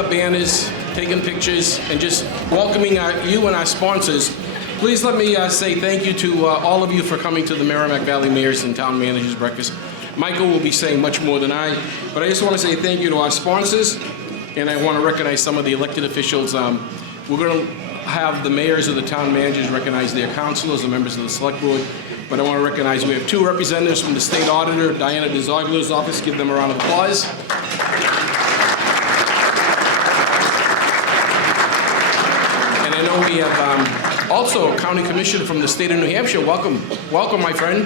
up banners, taking pictures, and just welcoming you and our sponsors. Please let me say thank you to all of you for coming to the Merrimack Valley Mayors and Town Managers Breakfast. Michael will be saying much more than I, but I just want to say thank you to our sponsors, and I want to recognize some of the elected officials. We're going to have the mayors or the town managers recognize their councilors and members of the select board, but I want to recognize we have two representatives from the state auditor, Diana DeZoglu's office. Give them a round of applause. And I know we have also a county commissioner from the state of New Hampshire. Welcome, welcome, my friend.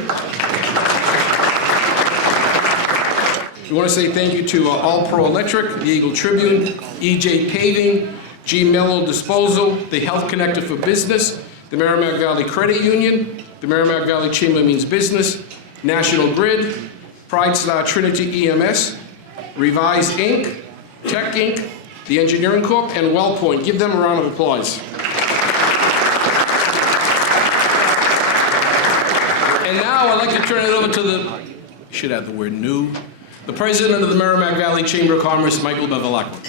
We want to say thank you to All Pro Electric, the Eagle Tribune, EJ Paving, G. Mello Disposal, the Health Connector for Business, the Merrimack Valley Credit Union, the Merrimack Valley Chamber Means Business, National Grid, Pride Star Trinity EMS, Revise Inc., Tech Inc., the Engineering Corp., and WellPoint. Give them a round of applause. And now I'd like to turn it over to the, should add the word new, the president of the Merrimack Valley Chamber of Commerce, Michael Bevilacqua.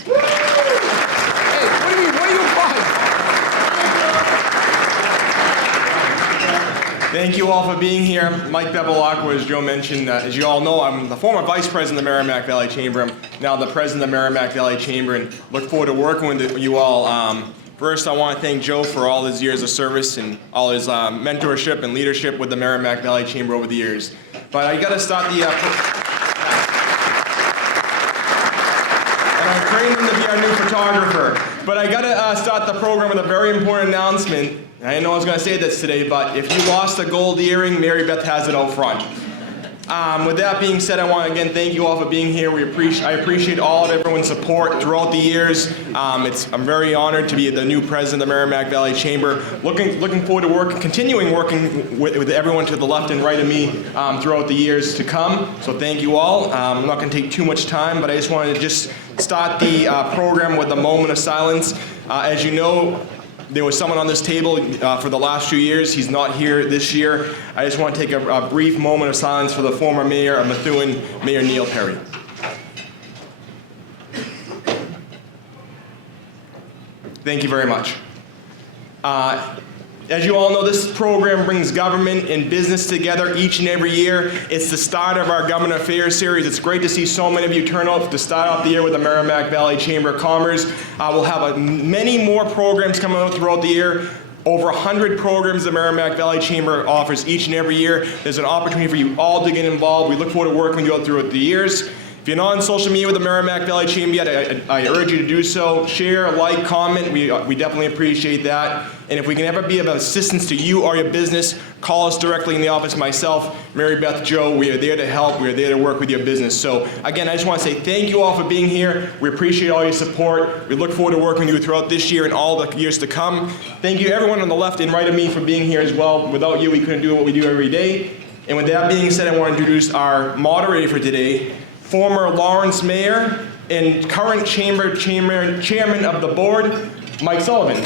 Thank you all for being here. Mike Bevilacqua, as Joe mentioned, as you all know, I'm the former vice president of the Merrimack Valley Chamber. I'm now the president of the Merrimack Valley Chamber, and look forward to working with you all. First, I want to thank Joe for all his years of service and all his mentorship and leadership with the Merrimack Valley Chamber over the years. But I got to start the... and I'm training him to be our new photographer. But I got to start the program with a very important announcement. I didn't know I was going to say this today, but if you lost a gold earring, Mary Beth has it out front. With that being said, I want to again thank you all for being here. I appreciate all of everyone's support throughout the years. I'm very honored to be the new president of the Merrimack Valley Chamber. Looking forward to continuing working with everyone to the left and right of me throughout the years to come. So thank you all. I'm not going to take too much time, but I just wanted to start the program with a moment of silence. As you know, there was someone on this table for the last few years. He's not here this year. I just want to take a brief moment of silence for the former mayor of Methuen, Mayor Neil Perry. Thank you very much. As you all know, this program brings government and business together each and every year. It's the start of our Government Affairs series. It's great to see so many of you turn out to start off the year with the Merrimack Valley Chamber of Commerce. We'll have many more programs coming out throughout the year. Over 100 programs the Merrimack Valley Chamber offers each and every year. There's an opportunity for you all to get involved. We look forward to working with you throughout the years. If you're not on social media with the Merrimack Valley Chamber yet, I urge you to do so. Share, like, comment. We definitely appreciate that. And if we can ever be of assistance to you or your business, call us directly in the office, myself, Mary Beth, Joe. We are there to help. We are there to work with your business. So again, I just want to say thank you all for being here. We appreciate all your support. We look forward to working with you throughout this year and all the years to come. Thank you everyone on the left and right of me for being here as well. Without you, we couldn't do what we do every day. And with that being said, I want to introduce our moderator for today, former Lawrence Mayor and current Chairman of the Board, Mike Sullivan.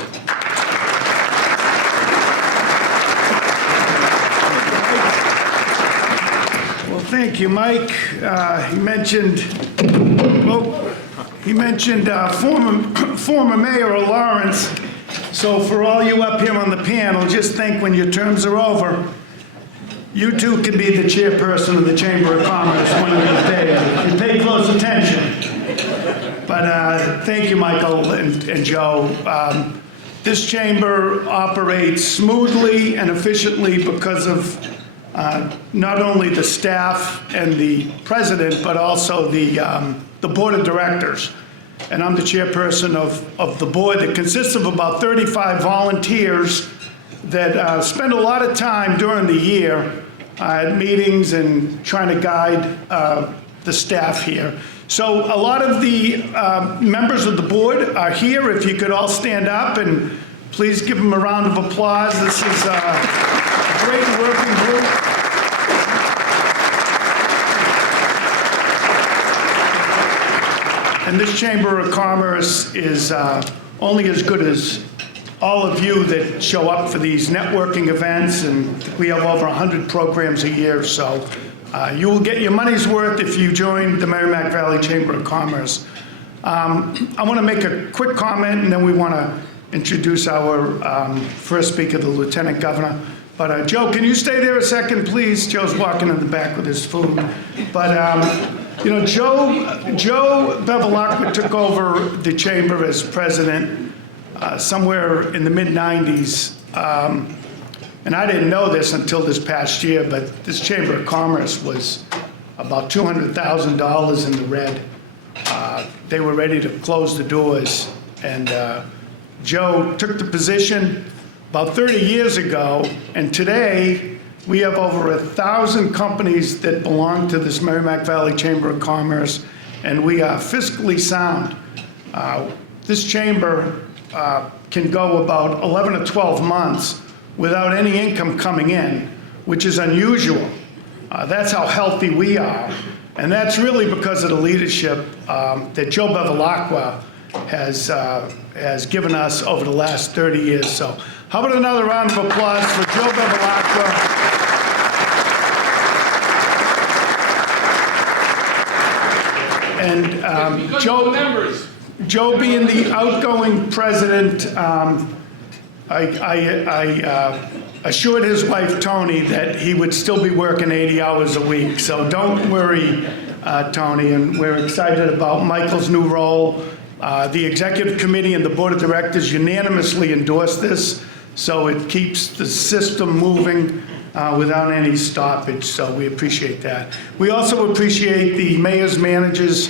Well, thank you, Mike. He mentioned former Mayor Lawrence. So for all you up here on the panel, just think when your terms are over, you too can be the chairperson of the Chamber of Commerce one of these days. You pay close attention. But thank you, Michael and Joe. This chamber operates smoothly and efficiently because of not only the staff and the president, but also the board of directors. And I'm the chairperson of the board that consists of about 35 volunteers that spend a lot of time during the year at meetings and trying to guide the staff here. So a lot of the members of the board are here. If you could all stand up and please give them a round of applause. This is a great working group. And this Chamber of Commerce is only as good as all of you that show up for these networking events, and we have over 100 programs a year, so you will get your money's worth if you join the Merrimack Valley Chamber of Commerce. I want to make a quick comment, and then we want to introduce our first speaker, the Lieutenant Governor. But Joe, can you stay there a second, please? Joe's walking in the back with his food. But you know, Joe Bevilacqua took over the chamber as president somewhere in the mid-90s. And I didn't know this until this past year, but this Chamber of Commerce was about $200,000 in the red. They were ready to close the doors. And Joe took the position about 30 years ago, and today we have over 1,000 companies that belong to this Merrimack Valley Chamber of Commerce, and we are fiscally sound. This chamber can go about 11 to 12 months without any income coming in, which is unusual. That's how healthy we are. And that's really because of the leadership that Joe Bevilacqua has given us over the last 30 years. So how about another round of applause for Joe Bevilacqua? And Joe being the outgoing president, I assured his wife, Tony, that he would still be working 80 hours a week. So don't worry, Tony, and we're excited about Michael's new role. The executive committee and the board of directors unanimously endorsed this, so it keeps the system moving without any stoppage, so we appreciate that. We also appreciate the mayor's managers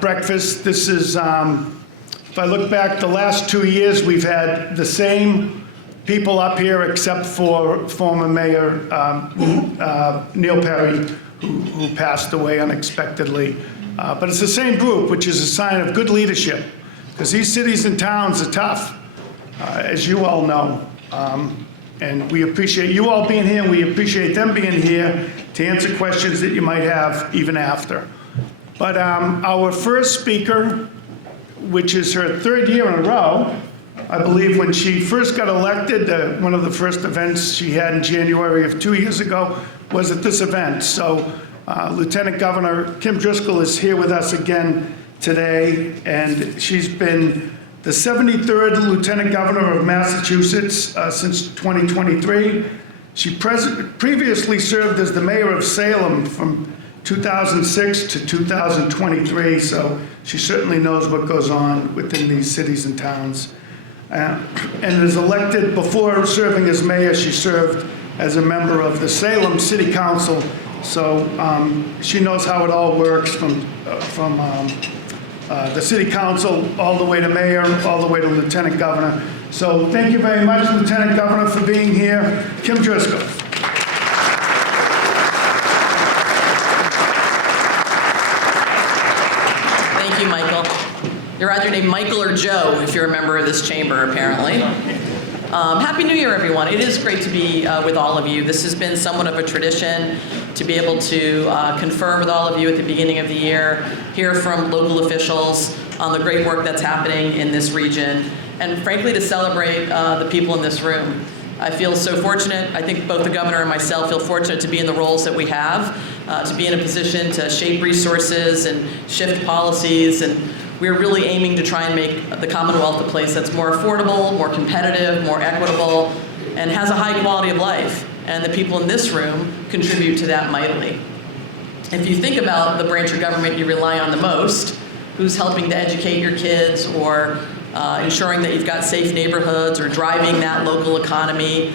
breakfast. This is, if I look back the last 2 years, we've had the same people up here except for former Mayor Neil Perry, who passed away unexpectedly. But it's the same group, which is a sign of good leadership, because these cities and towns are tough, as you all know. And we appreciate you all being here, and we appreciate them being here to answer questions that you might have even after. But our first speaker, which is her third year in a row, I believe when she first got elected, one of the first events she had in January of 2 years ago was at this event. So Lieutenant Governor Kim Driscoll is here with us again today, and she's been the 73rd Lieutenant Governor of Massachusetts since 2023. She previously served as the mayor of Salem from 2006 to 2023, so she certainly knows what goes on within these cities and towns. And is elected, before serving as mayor, she served as a member of the Salem City Council, so she knows how it all works from the City Council all the way to mayor, all the way to Lieutenant Governor. So thank you very much, Lieutenant Governor, for being here. Kim Driscoll. Thank you, Michael. You're either named Michael or Joe, if you're a member of this chamber, apparently. Happy New Year, everyone. It is great to be with all of you. This has been somewhat of a tradition to be able to confer with all of you at the beginning of the year, hear from local officials on the great work that's happening in this region, and frankly, to celebrate the people in this room. I feel so fortunate. I think both the governor and myself feel fortunate to be in the roles that we have, to be in a position to shape resources and shift policies, and we're really aiming to try and make the Commonwealth a place that's more affordable, more competitive, more equitable, and has a high quality of life. And the people in this room contribute to that mightily. If you think about the branch of government you rely on the most, who's helping to educate your kids, or ensuring that you've got safe neighborhoods, or driving that local economy,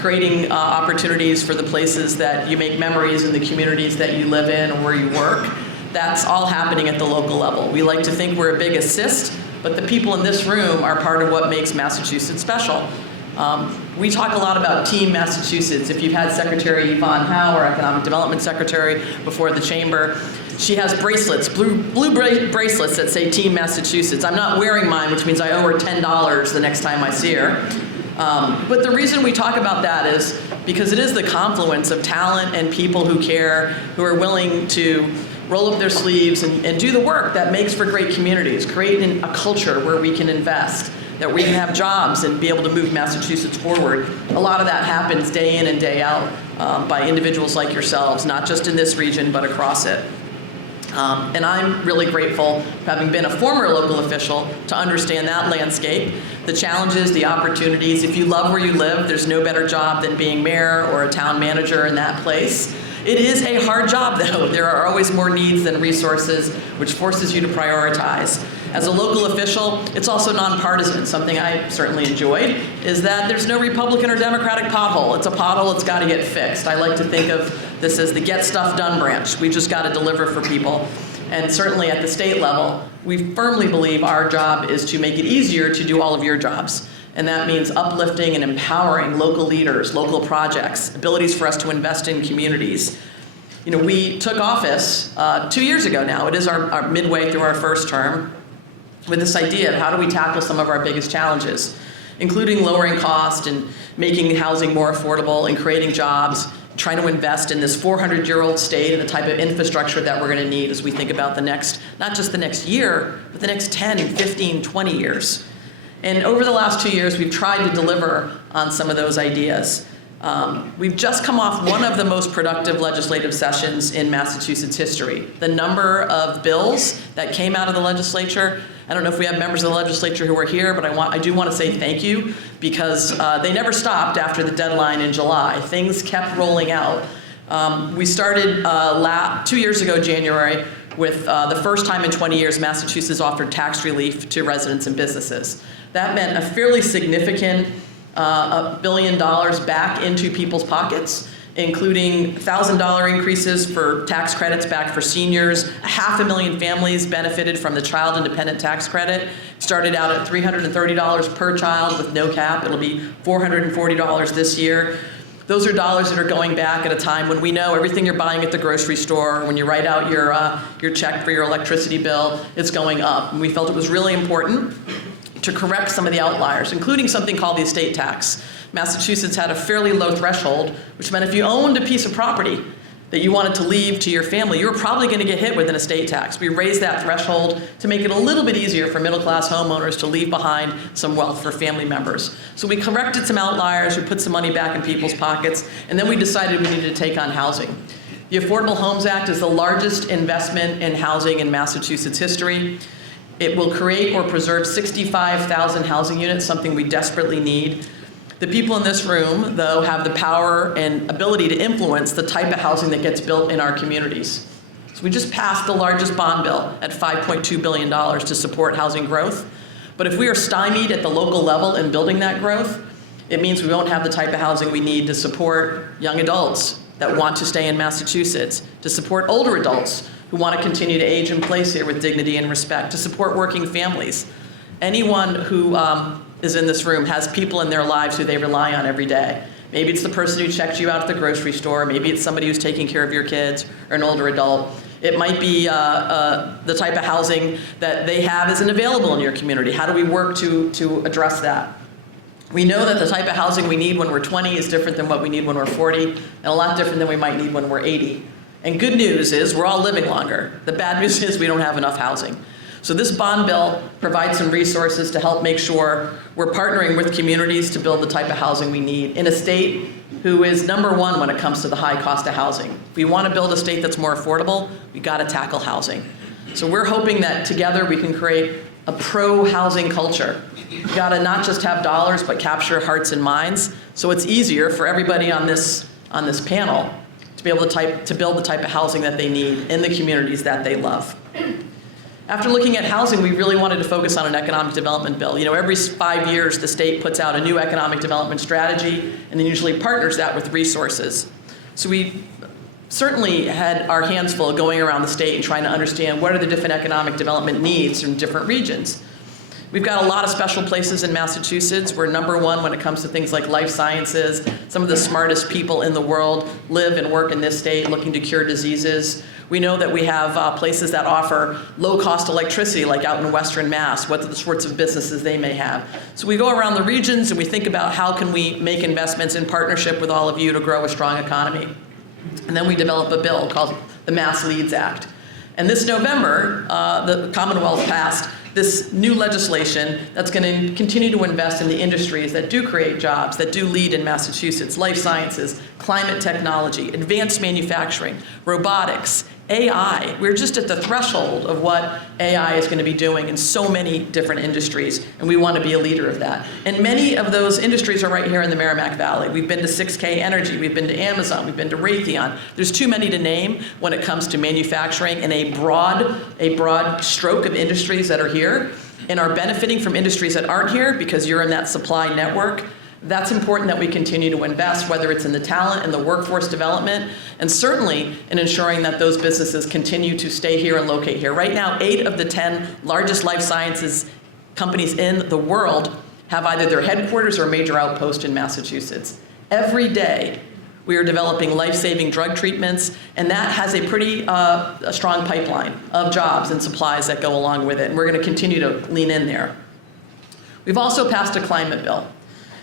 creating opportunities for the places that you make memories in the communities that you live in or where you work, that's all happening at the local level. We like to think we're a big assist, but the people in this room are part of what makes Massachusetts special. We talk a lot about Team Massachusetts. If you've had Secretary Yvonne Howe, our Economic Development Secretary, before the Chamber, she has bracelets, blue bracelets that say Team Massachusetts. I'm not wearing mine, which means I owe her $10 the next time I see her. But the reason we talk about that is because it is the confluence of talent and people who care, who are willing to roll up their sleeves and do the work that makes for great communities, creating a culture where we can invest, that we can have jobs and be able to move Massachusetts forward. A lot of that happens day in and day out by individuals like yourselves, not just in this region, but across it. And I'm really grateful, having been a former local official, to understand that landscape, the challenges, the opportunities. If you love where you live, there's no better job than being mayor or a town manager in that place. It is a hard job, though. There are always more needs than resources, which forces you to prioritize. As a local official, it's also nonpartisan. Something I certainly enjoyed is that there's no Republican or Democratic pothole. It's a pothole, it's got to get fixed. I like to think of this as the get stuff done branch. We just got to deliver for people. And certainly at the state level, we firmly believe our job is to make it easier to do all of your jobs. And that means uplifting and empowering local leaders, local projects, abilities for us to invest in communities. You know, we took office 2 years ago now. It is our midway through our first term, with this idea of how do we tackle some of our biggest challenges, including lowering cost and making housing more affordable and creating jobs, trying to invest in this 400-year-old state and the type of infrastructure that we're going to need as we think about the next, not just the next year, but the next 10, 15, 20 years. And over the last 2 years, we've tried to deliver on some of those ideas. We've just come off one of the most productive legislative sessions in Massachusetts history. The number of bills that came out of the legislature, I don't know if we have members of the legislature who are here, but I do want to say thank you, because they never stopped after the deadline in July. Things kept rolling out. We started 2 years ago, January, with the first time in 20 years Massachusetts offered tax relief to residents and businesses. That meant a fairly significant $1 billion back into people's pockets, including $1,000 increases for tax credits back for seniors. 500,000 families benefited from the Child Independent Tax Credit. Started out at $330 per child with no cap. It'll be $440 this year. Those are dollars that are going back at a time when we know everything you're buying at the grocery store, when you write out your check for your electricity bill, it's going up. And we felt it was really important to correct some of the outliers, including something called the estate tax. Massachusetts had a fairly low threshold, which meant if you owned a piece of property that you wanted to leave to your family, you were probably going to get hit with an estate tax. We raised that threshold to make it a little bit easier for middle-class homeowners to leave behind some wealth for family members. So we corrected some outliers, we put some money back in people's pockets, and then we decided we needed to take on housing. The Affordable Homes Act is the largest investment in housing in Massachusetts history. It will create or preserve 65,000 housing units, something we desperately need. The people in this room, though, have the power and ability to influence the type of housing that gets built in our communities. So we just passed the largest bond bill at $5.2 billion to support housing growth. But if we are stymied at the local level in building that growth, it means we won't have the type of housing we need to support young adults that want to stay in Massachusetts, to support older adults who want to continue to age in place here with dignity and respect, to support working families. Anyone who is in this room has people in their lives who they rely on every day. Maybe it's the person who checked you out at the grocery store. Maybe it's somebody who's taking care of your kids or an older adult. It might be the type of housing that they have isn't available in your community. How do we work to address that? We know that the type of housing we need when we're 20 is different than what we need when we're 40, and a lot different than we might need when we're 80. And good news is we're all living longer. The bad news is we don't have enough housing. So this bond bill provides some resources to help make sure we're partnering with communities to build the type of housing we need in a state who is number one when it comes to the high cost of housing. If we want to build a state that's more affordable, we got to tackle housing. So we're hoping that together we can create a pro-housing culture. We got to not just have dollars, but capture hearts and minds. So it's easier for everybody on this panel to be able to build the type of housing that they need in the communities that they love. After looking at housing, we really wanted to focus on an economic development bill. You know, every 5 years, the state puts out a new economic development strategy and then usually partners that with resources. So we certainly had our hands full going around the state and trying to understand what are the different economic development needs in different regions. We've got a lot of special places in Massachusetts. We're number one when it comes to things like life sciences. Some of the smartest people in the world live and work in this state looking to cure diseases. We know that we have places that offer low-cost electricity, like out in Western Mass, what the sorts of businesses they may have. So we go around the regions and we think about how can we make investments in partnership with all of you to grow a strong economy. And then we develop a bill called the Mass Leads Act. And this November, the Commonwealth passed this new legislation that's going to continue to invest in the industries that do create jobs, that do lead in Massachusetts: life sciences, climate technology, advanced manufacturing, robotics, AI. We're just at the threshold of what AI is going to be doing in so many different industries, and we want to be a leader of that. And many of those industries are right here in the Merrimack Valley. We've been to 6K Energy, we've been to Amazon, we've been to Raytheon. There's too many to name when it comes to manufacturing and a broad stroke of industries that are here and are benefiting from industries that aren't here because you're in that supply network. That's important that we continue to invest, whether it's in the talent and the workforce development, and certainly in ensuring that those businesses continue to stay here and locate here. Right now, 8 of the 10 largest life sciences companies in the world have either their headquarters or a major outpost in Massachusetts. Every day, we are developing life-saving drug treatments, and that has a pretty a strong pipeline of jobs and supplies that go along with it, and we're going to continue to lean in there. We've also passed a climate bill.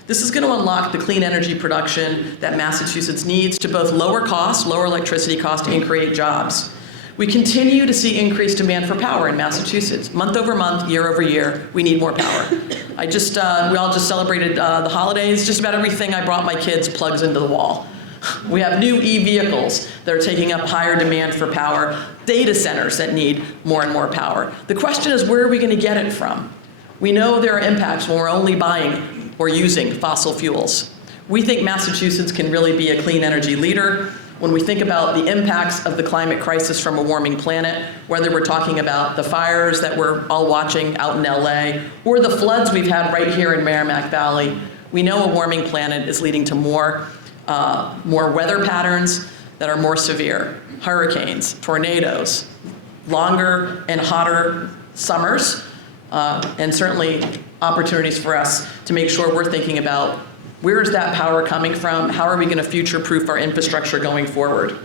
This is going to unlock the clean energy production that Massachusetts needs to both lower costs, lower electricity costs, and create jobs. We continue to see increased demand for power in Massachusetts. Month over month, year over year, we need more power. We all just celebrated the holidays. Just about everything I brought my kids plugs into the wall. We have new e-vehicles that are taking up higher demand for power, data centers that need more and more power. The question is, where are we going to get it from? We know there are impacts when we're only buying or using fossil fuels. We think Massachusetts can really be a clean energy leader. When we think about the impacts of the climate crisis from a warming planet, whether we're talking about the fires that we're all watching out in LA, or the floods we've had right here in Merrimack Valley, we know a warming planet is leading to more weather patterns that are more severe. Hurricanes, tornadoes, longer and hotter summers, and certainly opportunities for us to make sure we're thinking about where is that power coming from, how are we going to future-proof our infrastructure going forward.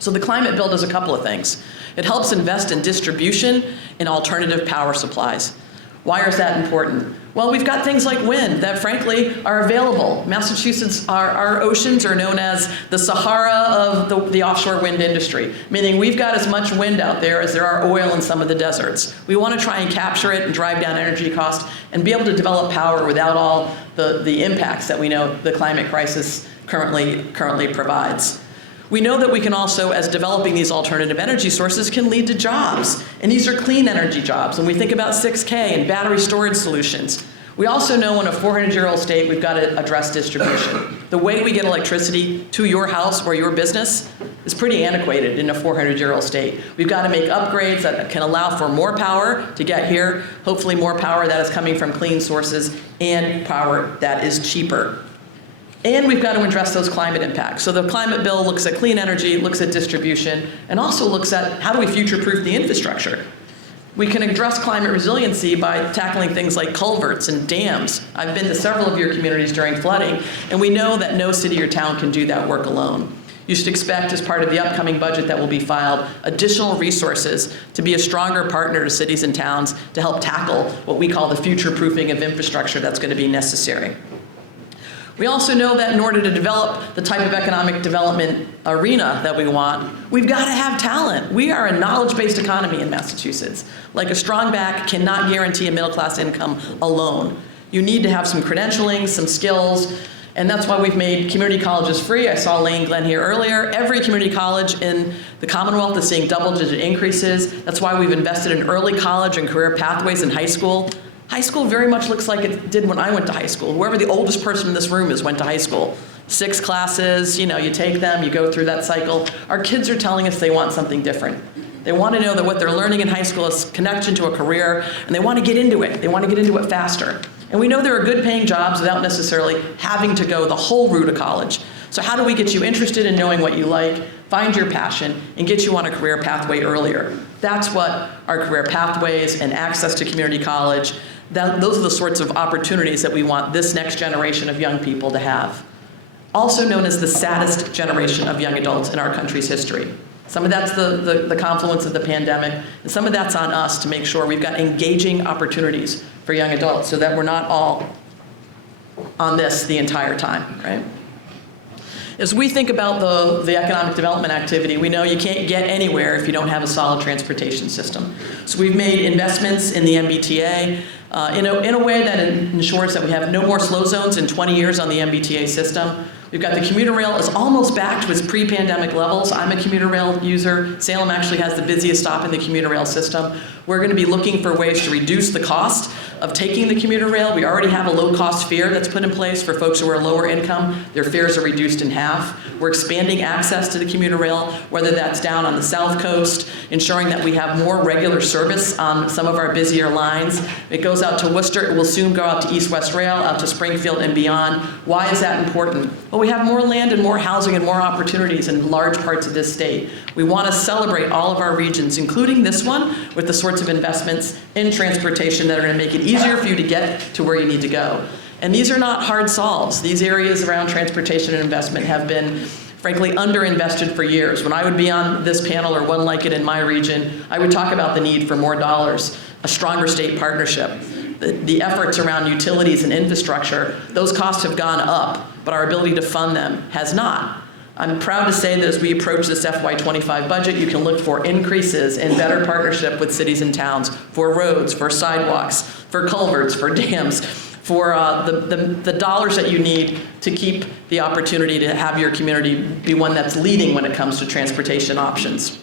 So the climate bill does a couple of things. It helps invest in distribution and alternative power supplies. Why is that important? Well, we've got things like wind that, frankly, are available. Massachusetts, our oceans are known as the Sahara of the offshore wind industry, meaning we've got as much wind out there as there are oil in some of the deserts. We want to try and capture it and drive down energy costs and be able to develop power without all the impacts that we know the climate crisis currently provides. We know that we can also, as developing these alternative energy sources, can lead to jobs. And these are clean energy jobs. When we think about 6K and battery storage solutions, we also know in a 400-year-old state, we've got to address distribution. The way we get electricity to your house or your business is pretty antiquated in a 400-year-old state. We've got to make upgrades that can allow for more power to get here, hopefully more power that is coming from clean sources and power that is cheaper. And we've got to address those climate impacts. So the climate bill looks at clean energy, looks at distribution, and also looks at how do we future-proof the infrastructure. We can address climate resiliency by tackling things like culverts and dams. I've been to several of your communities during flooding, and we know that no city or town can do that work alone. You should expect, as part of the upcoming budget that will be filed, additional resources to be a stronger partner to cities and towns to help tackle what we call the future-proofing of infrastructure that's going to be necessary. We also know that in order to develop the type of economic development arena that we want, we've got to have talent. We are a knowledge-based economy in Massachusetts. Like a strong back cannot guarantee a middle-class income alone. You need to have some credentialing, some skills, and that's why we've made community colleges free. I saw Lane Glenn here earlier. Every community college in the Commonwealth is seeing double-digit increases. That's why we've invested in early college and career pathways in high school. High school very much looks like it did when I went to high school. Whoever the oldest person in this room is went to high school. 6 classes, you take them, you go through that cycle. Our kids are telling us they want something different. They want to know that what they're learning in high school is connection to a career, and they want to get into it. They want to get into it faster. And we know there are good paying jobs without necessarily having to go the whole route of college. So how do we get you interested in knowing what you like, find your passion, and get you on a career pathway earlier? That's what our career pathways and access to community college, those are the sorts of opportunities that we want this next generation of young people to have. Also known as the saddest generation of young adults in our country's history. Some of that's the confluence of the pandemic, and some of that's on us to make sure we've got engaging opportunities for young adults so that we're not all on this the entire time, right? As we think about the economic development activity, we know you can't get anywhere if you don't have a solid transportation system. So we've made investments in the MBTA in a way that ensures that we have no more slow zones in 20 years on the MBTA system. We've got the commuter rail is almost back to its pre-pandemic levels. I'm a commuter rail user. Salem actually has the busiest stop in the commuter rail system. We're going to be looking for ways to reduce the cost of taking the commuter rail. We already have a low-cost fare that's put in place for folks who are lower income. Their fares are reduced in half. We're expanding access to the commuter rail, whether that's down on the South Coast, ensuring that we have more regular service on some of our busier lines. It goes out to Worcester. It will soon go out to East West Rail, out to Springfield and beyond. Why is that important? Well, we have more land and more housing and more opportunities in large parts of this state. We want to celebrate all of our regions, including this one, with the sorts of investments in transportation that are going to make it easier for you to get to where you need to go. And these are not hard solves. These areas around transportation and investment have been, frankly, underinvested for years. When I would be on this panel or one like it in my region, I would talk about the need for more dollars, a stronger state partnership. The efforts around utilities and infrastructure, those costs have gone up, but our ability to fund them has not. I'm proud to say that as we approach this FY25 budget, you can look for increases in better partnership with cities and towns for roads, for sidewalks, for culverts, for dams, for the dollars that you need to keep the opportunity to have your community be one that's leading when it comes to transportation options.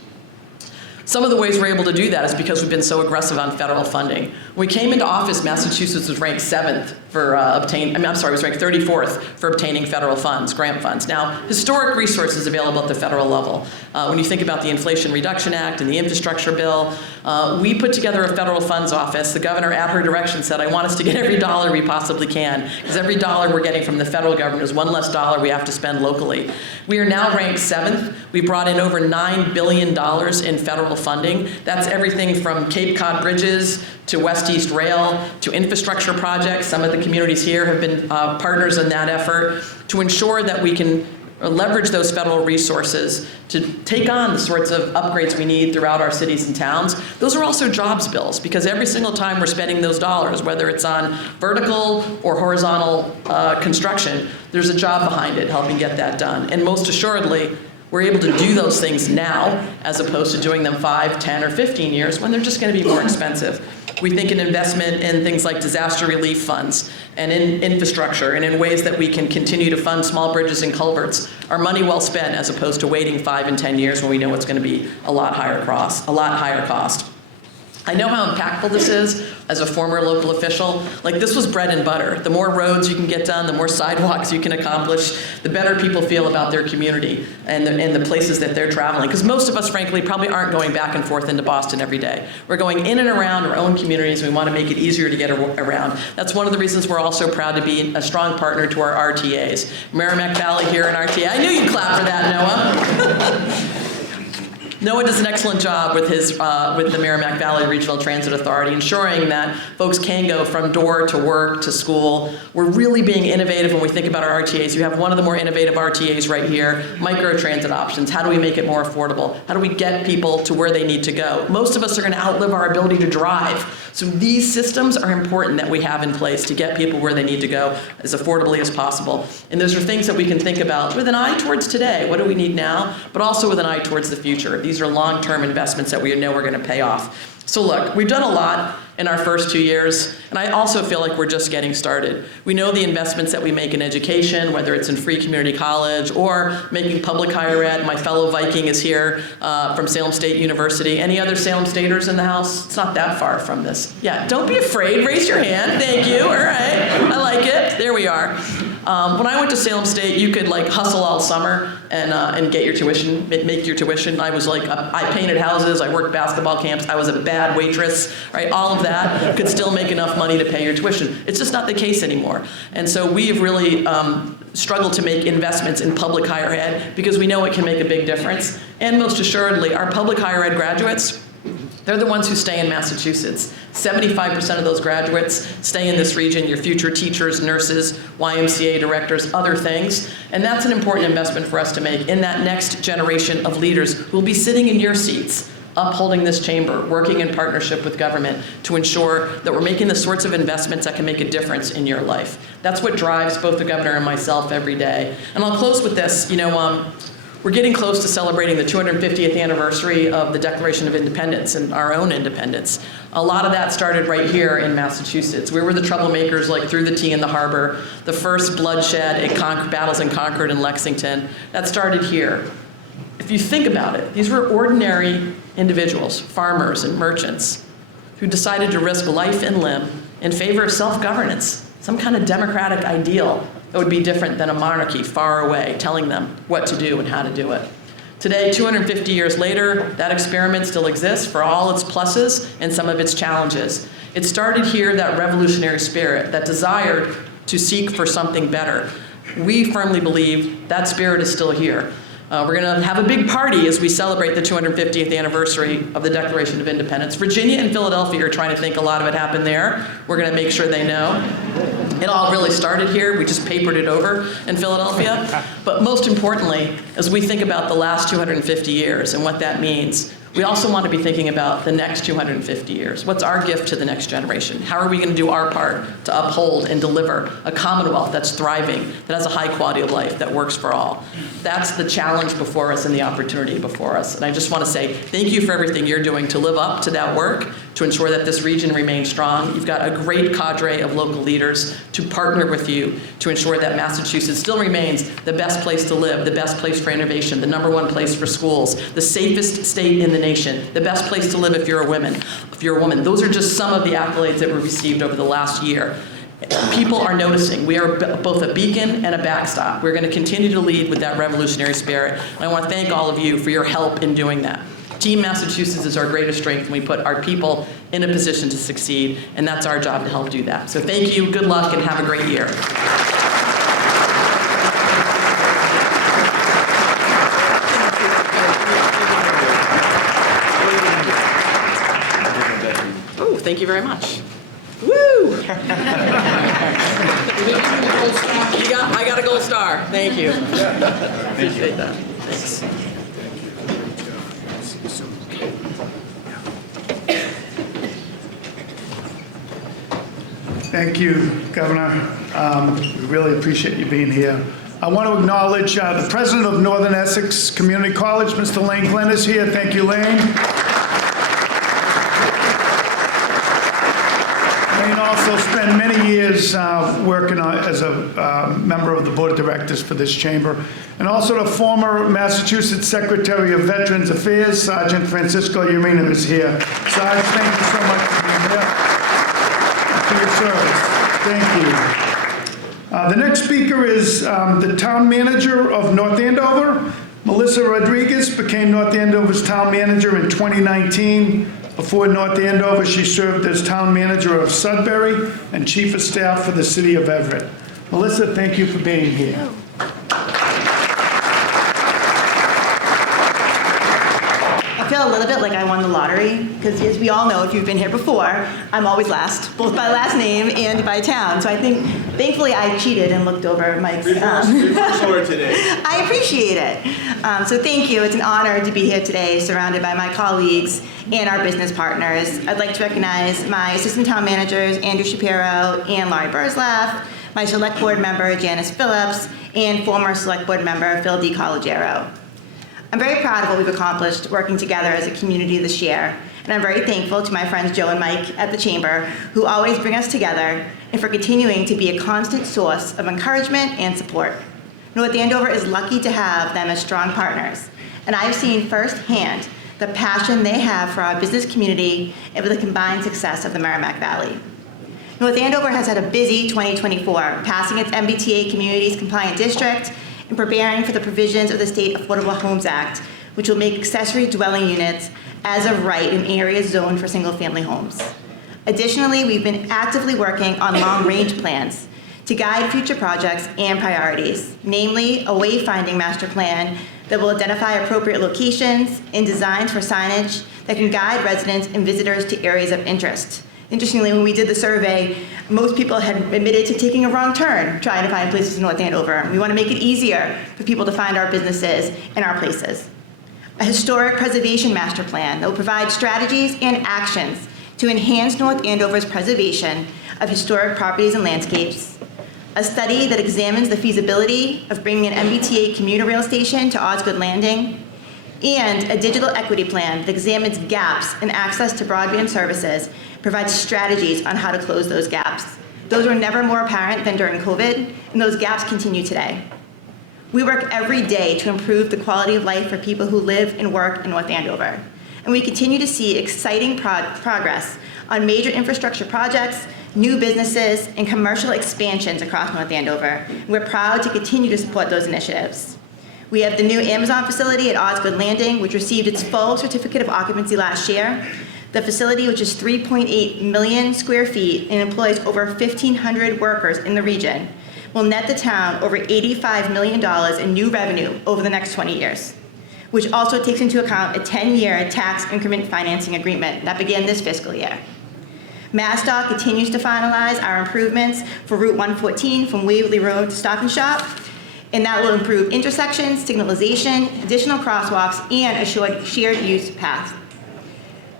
Some of the ways we're able to do that is because we've been so aggressive on federal funding. When we came into office, Massachusetts was ranked 7th for was ranked 34th for obtaining federal funds, grant funds. Now, historic resources available at the federal level. When you think about the Inflation Reduction Act and the infrastructure bill, we put together a federal funds office. The governor, at her direction, said, I want us to get every dollar we possibly can, because every dollar we're getting from the federal government is one less dollar we have to spend locally. We are now ranked 7th. We brought in over $9 billion in federal funding. That's everything from Cape Cod bridges to West-East Rail to infrastructure projects. Some of the communities here have been partners in that effort to ensure that we can leverage those federal resources to take on the sorts of upgrades we need throughout our cities and towns. Those are also jobs bills, because every single time we're spending those dollars, whether it's on vertical or horizontal construction, there's a job behind it helping get that done. And most assuredly, we're able to do those things now as opposed to doing them 5, 10, or 15 years when they're just going to be more expensive. We think an investment in things like disaster relief funds and in infrastructure and in ways that we can continue to fund small bridges and culverts are money well spent, as opposed to waiting 5 and 10 years when we know it's going to be a lot higher cost. I know how impactful this is as a former local official. Like, this was bread and butter. The more roads you can get done, the more sidewalks you can accomplish, the better people feel about their community and the places that they're traveling. Because most of us, frankly, probably aren't going back and forth into Boston every day. We're going in and around our own communities. We want to make it easier to get around. That's one of the reasons we're also proud to be a strong partner to our RTAs. Merrimack Valley here in RTA. I knew you'd clap for that, Noah. Noah does an excellent job with the Merrimack Valley Regional Transit Authority, ensuring that folks can go from door to work to school. We're really being innovative when we think about our RTAs. You have one of the more innovative RTAs right here, micro-transit options. How do we make it more affordable? How do we get people to where they need to go? Most of us are going to outlive our ability to drive. So these systems are important that we have in place to get people where they need to go as affordably as possible. And those are things that we can think about with an eye towards today. What do we need now? But also with an eye towards the future. These are long-term investments that we know we're going to pay off. So look, we've done a lot in our first 2 years, and I also feel like we're just getting started. We know the investments that we make in education, whether it's in free community college or making public higher ed. My fellow Viking is here from Salem State University. Any other Salem Staters in the house? It's not that far from this. Yeah, don't be afraid. Raise your hand. Thank you. All right. I like it. There we are. When I went to Salem State, you could like hustle all summer and get your tuition, make your tuition. I was like, I painted houses, I worked basketball camps, I was a bad waitress, right? All of that could still make enough money to pay your tuition. It's just not the case anymore. And so we have really struggled to make investments in public higher ed because we know it can make a big difference. And most assuredly, our public higher ed graduates, they're the ones who stay in Massachusetts. 75% of those graduates stay in this region, your future teachers, nurses, YMCA directors, other things. And that's an important investment for us to make in that next generation of leaders who will be sitting in your seats, upholding this chamber, working in partnership with government to ensure that we're making the sorts of investments that can make a difference in your life. That's what drives both the governor and myself every day. And I'll close with this. We're getting close to celebrating the 250th anniversary of the Declaration of Independence and our own independence. A lot of that started right here in Massachusetts. We were the troublemakers, like threw the tea in the harbor, the first bloodshed at battles in Concord and Lexington. That started here. If you think about it, these were ordinary individuals, farmers and merchants, who decided to risk life and limb in favor of self-governance, some kind of democratic ideal that would be different than a monarchy far away, telling them what to do and how to do it. Today, 250 years later, that experiment still exists for all its pluses and some of its challenges. It started here, that revolutionary spirit, that desire to seek for something better. We firmly believe that spirit is still here. We're going to have a big party as we celebrate the 250th anniversary of the Declaration of Independence. Virginia and Philadelphia are trying to think a lot of it happened there. We're going to make sure they know. It all really started here. We just papered it over in Philadelphia. But most importantly, as we think about the last 250 years and what that means, we also want to be thinking about the next 250 years. What's our gift to the next generation? How are we going to do our part to uphold and deliver a Commonwealth that's thriving, that has a high quality of life, that works for all? That's the challenge before us and the opportunity before us. And I just want to say thank you for everything you're doing to live up to that work, to ensure that this region remains strong. You've got a great cadre of local leaders to partner with you to ensure that Massachusetts still remains the best place to live, the best place for innovation, the #1 place for schools, the safest state in the nation, the best place to live if you're a woman. Those are just some of the accolades that were received over the last year. People are noticing. We are both a beacon and a backstop. We're going to continue to lead with that revolutionary spirit. And I want to thank all of you for your help in doing that. Team Massachusetts is our greatest strength, and we put our people in a position to succeed, and that's our job to help do that. So thank you, good luck, and have a great year. Oh, thank you very much. Woo! I got a gold star. Thank you. Appreciate that. Thanks. Thank you, Governor. We really appreciate you being here. I want to acknowledge the president of Northern Essex Community College, Mr. Lane Glenn, is here. Thank you, Lane. Lane also spent many years working as a member of the board of directors for this chamber, and also the former Massachusetts Secretary of Veterans Affairs, Sergeant Francisco Urena, is here. Sarge, thank you so much for being here. For your service. Thank you. The next speaker is the town manager of North Andover. Melissa Rodriguez became North Andover's town manager in 2019. Before North Andover, she served as town manager of Sudbury and chief of staff for the city of Everett. Melissa, thank you for being here. I feel a little bit like I won the lottery, because as we all know, if you've been here before, I'm always last, both by last name and by town. So I think, thankfully, I cheated and looked over Mike's. Reverse order today. I appreciate it. So thank you. It's an honor to be here today, surrounded by my colleagues and our business partners. I'd like to recognize my assistant town managers, Andrew Shapiro and Laurie Burzlaff, my select board member, Janice Phillips, and former select board member, Phil DiCollegiero. I'm very proud of what we've accomplished working together as a community this year, and I'm very thankful to my friends Joe and Mike at the Chamber, who always bring us together, and for continuing to be a constant source of encouragement and support. North Andover is lucky to have them as strong partners, and I've seen firsthand the passion they have for our business community and for the combined success of the Merrimack Valley. North Andover has had a busy 2024, passing its MBTA Communities Compliant District and preparing for the provisions of the State Affordable Homes Act, which will make accessory dwelling units as of right in areas zoned for single-family homes. Additionally, we've been actively working on long-range plans to guide future projects and priorities, namely a wayfinding master plan that will identify appropriate locations and designs for signage that can guide residents and visitors to areas of interest. Interestingly, when we did the survey, most people had admitted to taking a wrong turn trying to find places in North Andover. We want to make it easier for people to find our businesses and our places. A historic preservation master plan that will provide strategies and actions to enhance North Andover's preservation of historic properties and landscapes. A study that examines the feasibility of bringing an MBTA commuter rail station to Osgood Landing. and a digital equity plan that examines gaps in access to broadband services, provides strategies on how to close those gaps. Those were never more apparent than during COVID, and those gaps continue today. We work every day to improve the quality of life for people who live and work in North Andover. And we continue to see exciting progress on major infrastructure projects, new businesses, and commercial expansions across North Andover. We're proud to continue to support those initiatives. We have the new Amazon facility at Osgood Landing, which received its full certificate of occupancy last year. The facility, which is 3.8 million square feet and employs over 1,500 workers in the region, will net the town over $85 million in new revenue over the next 20 years, which also takes into account a 10-year tax increment financing agreement that began this fiscal year. MassDOT continues to finalize our improvements for Route 114 from Waverly Road to Stop and Shop, and that will improve intersections, signalization, additional crosswalks, and a shared use path.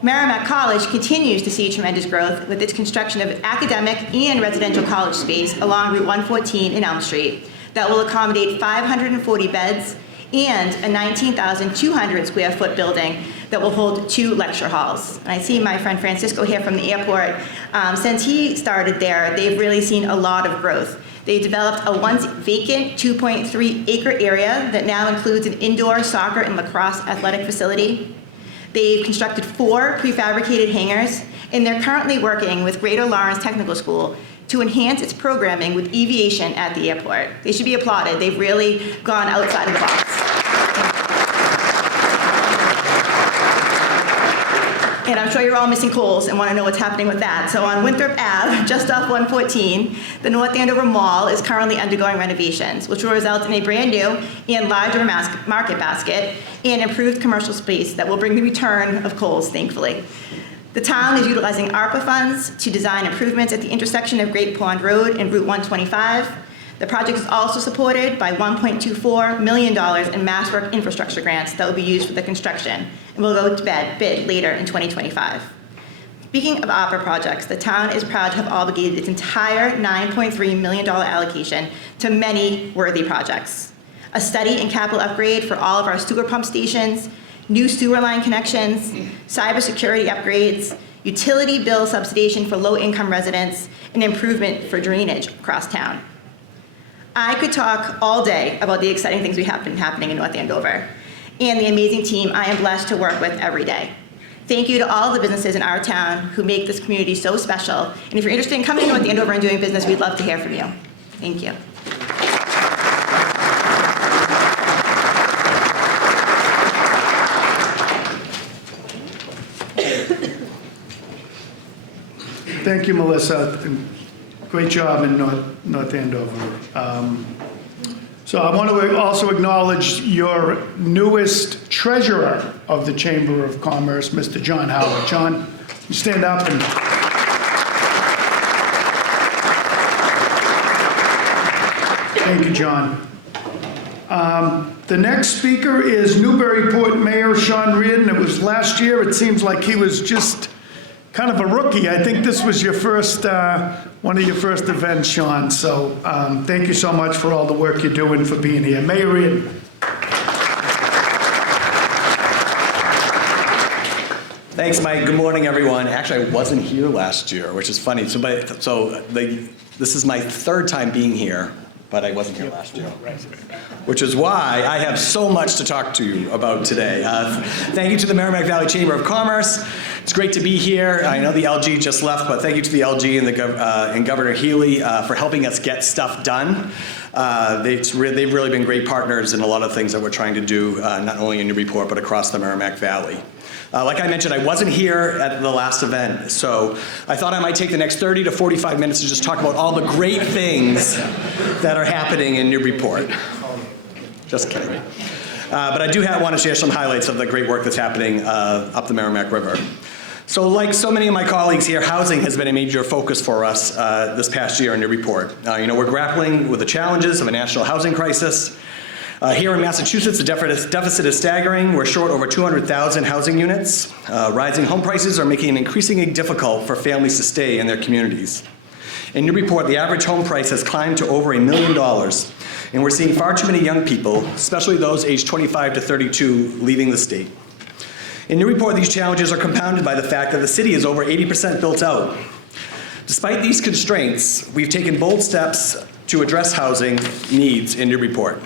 Merrimack College continues to see tremendous growth with its construction of academic and residential college space along Route 114 in Elm Street that will accommodate 540 beds and a 19,200 square foot building that will hold 2 lecture halls. And I see my friend Francisco here from the airport. Since he started there, they've really seen a lot of growth. They developed a once vacant 2.3 acre area that now includes an indoor soccer and lacrosse athletic facility. They've constructed 4 prefabricated hangars, and they're currently working with Greater Lawrence Technical School to enhance its programming with aviation at the airport. They should be applauded. They've really gone outside of the box. And I'm sure you're all missing Kohl's and want to know what's happening with that. So on Winthrop Ave, just off 114, the North Andover Mall is currently undergoing renovations, which will result in a brand new and larger market basket and improved commercial space that will bring the return of Kohl's, thankfully. The town is utilizing ARPA funds to design improvements at the intersection of Great Pond Road and Route 125. The project is also supported by $1.24 million in MassWork infrastructure grants that will be used for the construction and will go to bid later in 2025. Speaking of ARPA projects, the town is proud to have obligated its entire $9.3 million allocation to many worthy projects. A study and capital upgrade for all of our sewer pump stations, new sewer line connections, cybersecurity upgrades, utility bill subsidization for low-income residents, and improvement for drainage across town. I could talk all day about the exciting things we have been happening in North Andover and the amazing team I am blessed to work with every day. Thank you to all the businesses in our town who make this community so special. And if you're interested in coming to North Andover and doing business, we'd love to hear from you. Thank you. Thank you, Melissa. Great job in North Andover. So I want to also acknowledge your newest treasurer of the Chamber of Commerce, Mr. John Howard. John, you stand up and... Thank you, John. The next speaker is Newburyport Mayor Sean Reardon. It was last year. It seems like he was just kind of a rookie. I think this was your first, one of your first events, Sean. So thank you so much for all the work you're doing, for being here. Mayor Reardon. Thanks, Mike. Good morning, everyone. Actually, I wasn't here last year, which is funny. This is my 3rd time being here, but I wasn't here last year. Which is why I have so much to talk to you about today. Thank you to the Merrimack Valley Chamber of Commerce. It's great to be here. I know the LG just left, but thank you to the LG and Governor Healy for helping us get stuff done. They've really been great partners in a lot of things that we're trying to do, not only in Newburyport, but across the Merrimack Valley. Like I mentioned, I wasn't here at the last event, so I thought I might take the next 30 to 45 minutes to just talk about all the great things that are happening in Newburyport. Just kidding. But I do want to share some highlights of the great work that's happening up the Merrimack River. So like so many of my colleagues here, housing has been a major focus for us this past year in Newburyport. We're grappling with the challenges of a national housing crisis. Here in Massachusetts, the deficit is staggering. We're short over 200,000 housing units. Rising home prices are making it increasingly difficult for families to stay in their communities. In Newburyport, the average home price has climbed to over $1 million, and we're seeing far too many young people, especially those aged 25 to 32, leaving the state. In Newburyport, these challenges are compounded by the fact that the city is over 80% built out. Despite these constraints, we've taken bold steps to address housing needs in Newburyport.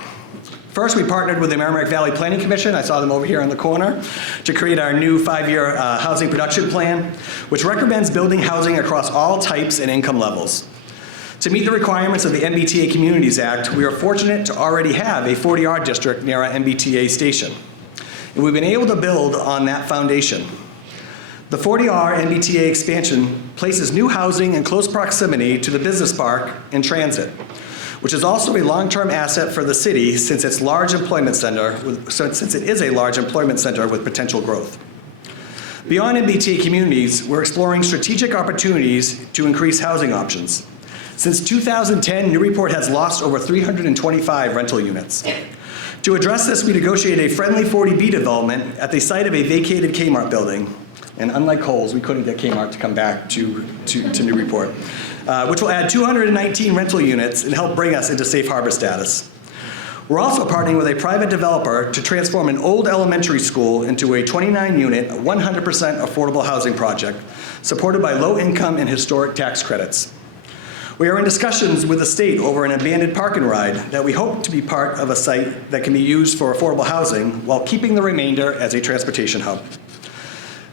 First, we partnered with the Merrimack Valley Planning Commission, I saw them over here on the corner, to create our new 5-year housing production plan, which recommends building housing across all types and income levels. To meet the requirements of the MBTA Communities Act, we are fortunate to already have a 40R district near our MBTA station. And we've been able to build on that foundation. The 40R MBTA expansion places new housing in close proximity to the business park and transit, which is also a long-term asset for the city since it's large employment center, since it is a large employment center with potential growth. Beyond MBTA communities, we're exploring strategic opportunities to increase housing options. Since 2010, Newburyport has lost over 325 rental units. To address this, we negotiated a friendly 40B development at the site of a vacated Kmart building. And unlike Kohl's, we couldn't get Kmart to come back to Newburyport, which will add 219 rental units and help bring us into safe harbor status. We're also partnering with a private developer to transform an old elementary school into a 29-unit, 100% affordable housing project, supported by low-income and historic tax credits. We are in discussions with the state over an abandoned park and ride that we hope to be part of a site that can be used for affordable housing while keeping the remainder as a transportation hub.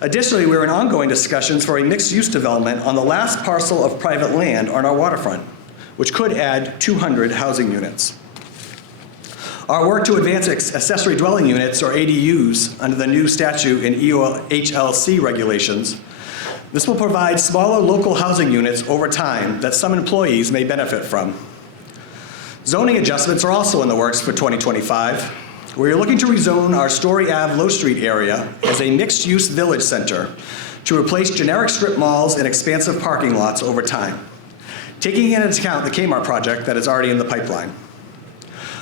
Additionally, we're in ongoing discussions for a mixed-use development on the last parcel of private land on our waterfront, which could add 200 housing units. Our work to advance accessory dwelling units, or ADUs, under the new statute and EOHLC regulations. This will provide smaller local housing units over time that some employees may benefit from. Zoning adjustments are also in the works for 2025. We are looking to rezone our Story Ave Low Street area as a mixed-use village center to replace generic strip malls and expansive parking lots over time, taking into account the Kmart project that is already in the pipeline.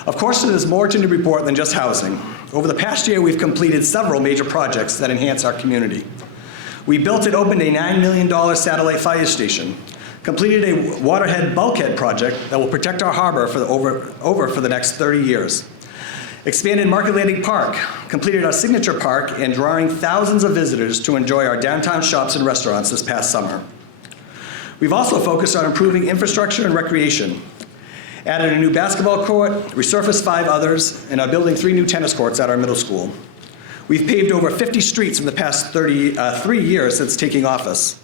Of course, there is more to Newburyport than just housing. Over the past year, we've completed several major projects that enhance our community. We built and opened a $9 million satellite fire station, completed a waterhead bulkhead project that will protect our harbor for the next 30 years. Expanded Market Landing Park, completed our signature park and drawing thousands of visitors to enjoy our downtown shops and restaurants this past summer. We've also focused on improving infrastructure and recreation, added a new basketball court, resurfaced 5 others, and are building 3 new tennis courts at our middle school. We've paved over 50 streets in the past 3 years since taking office.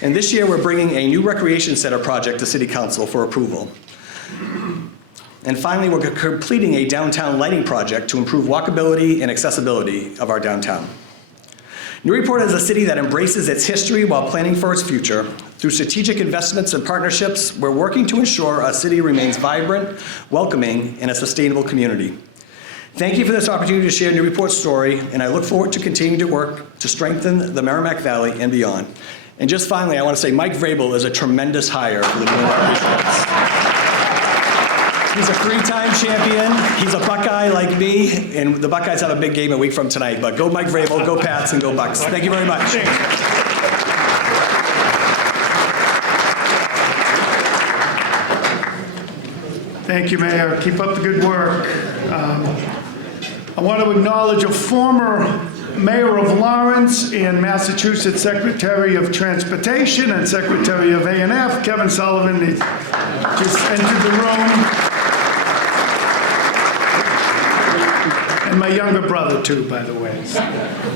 And this year we're bringing a new recreation center project to City Council for approval. And finally, we're completing a downtown lighting project to improve walkability and accessibility of our downtown. Newburyport is a city that embraces its history while planning for its future. Through strategic investments and partnerships, we're working to ensure our city remains vibrant, welcoming, and a sustainable community. Thank you for this opportunity to share Newburyport's story, and I look forward to continuing to work to strengthen the Merrimack Valley and beyond. And just finally, I want to say Mike Vrabel is a tremendous hire for the Newburyport Patriots. He's a 3-time champion. He's a Buckeye like me, and the Buckeyes have a big game a week from tonight. But go Mike Vrabel, go Pats, and go Bucks. Thank you very much. Thank you, Mayor. Keep up the good work. I want to acknowledge a former Mayor of Lawrence and Massachusetts Secretary of Transportation and Secretary of A&F, Kevin Sullivan. He just entered the room. And my younger brother, too, by the way. So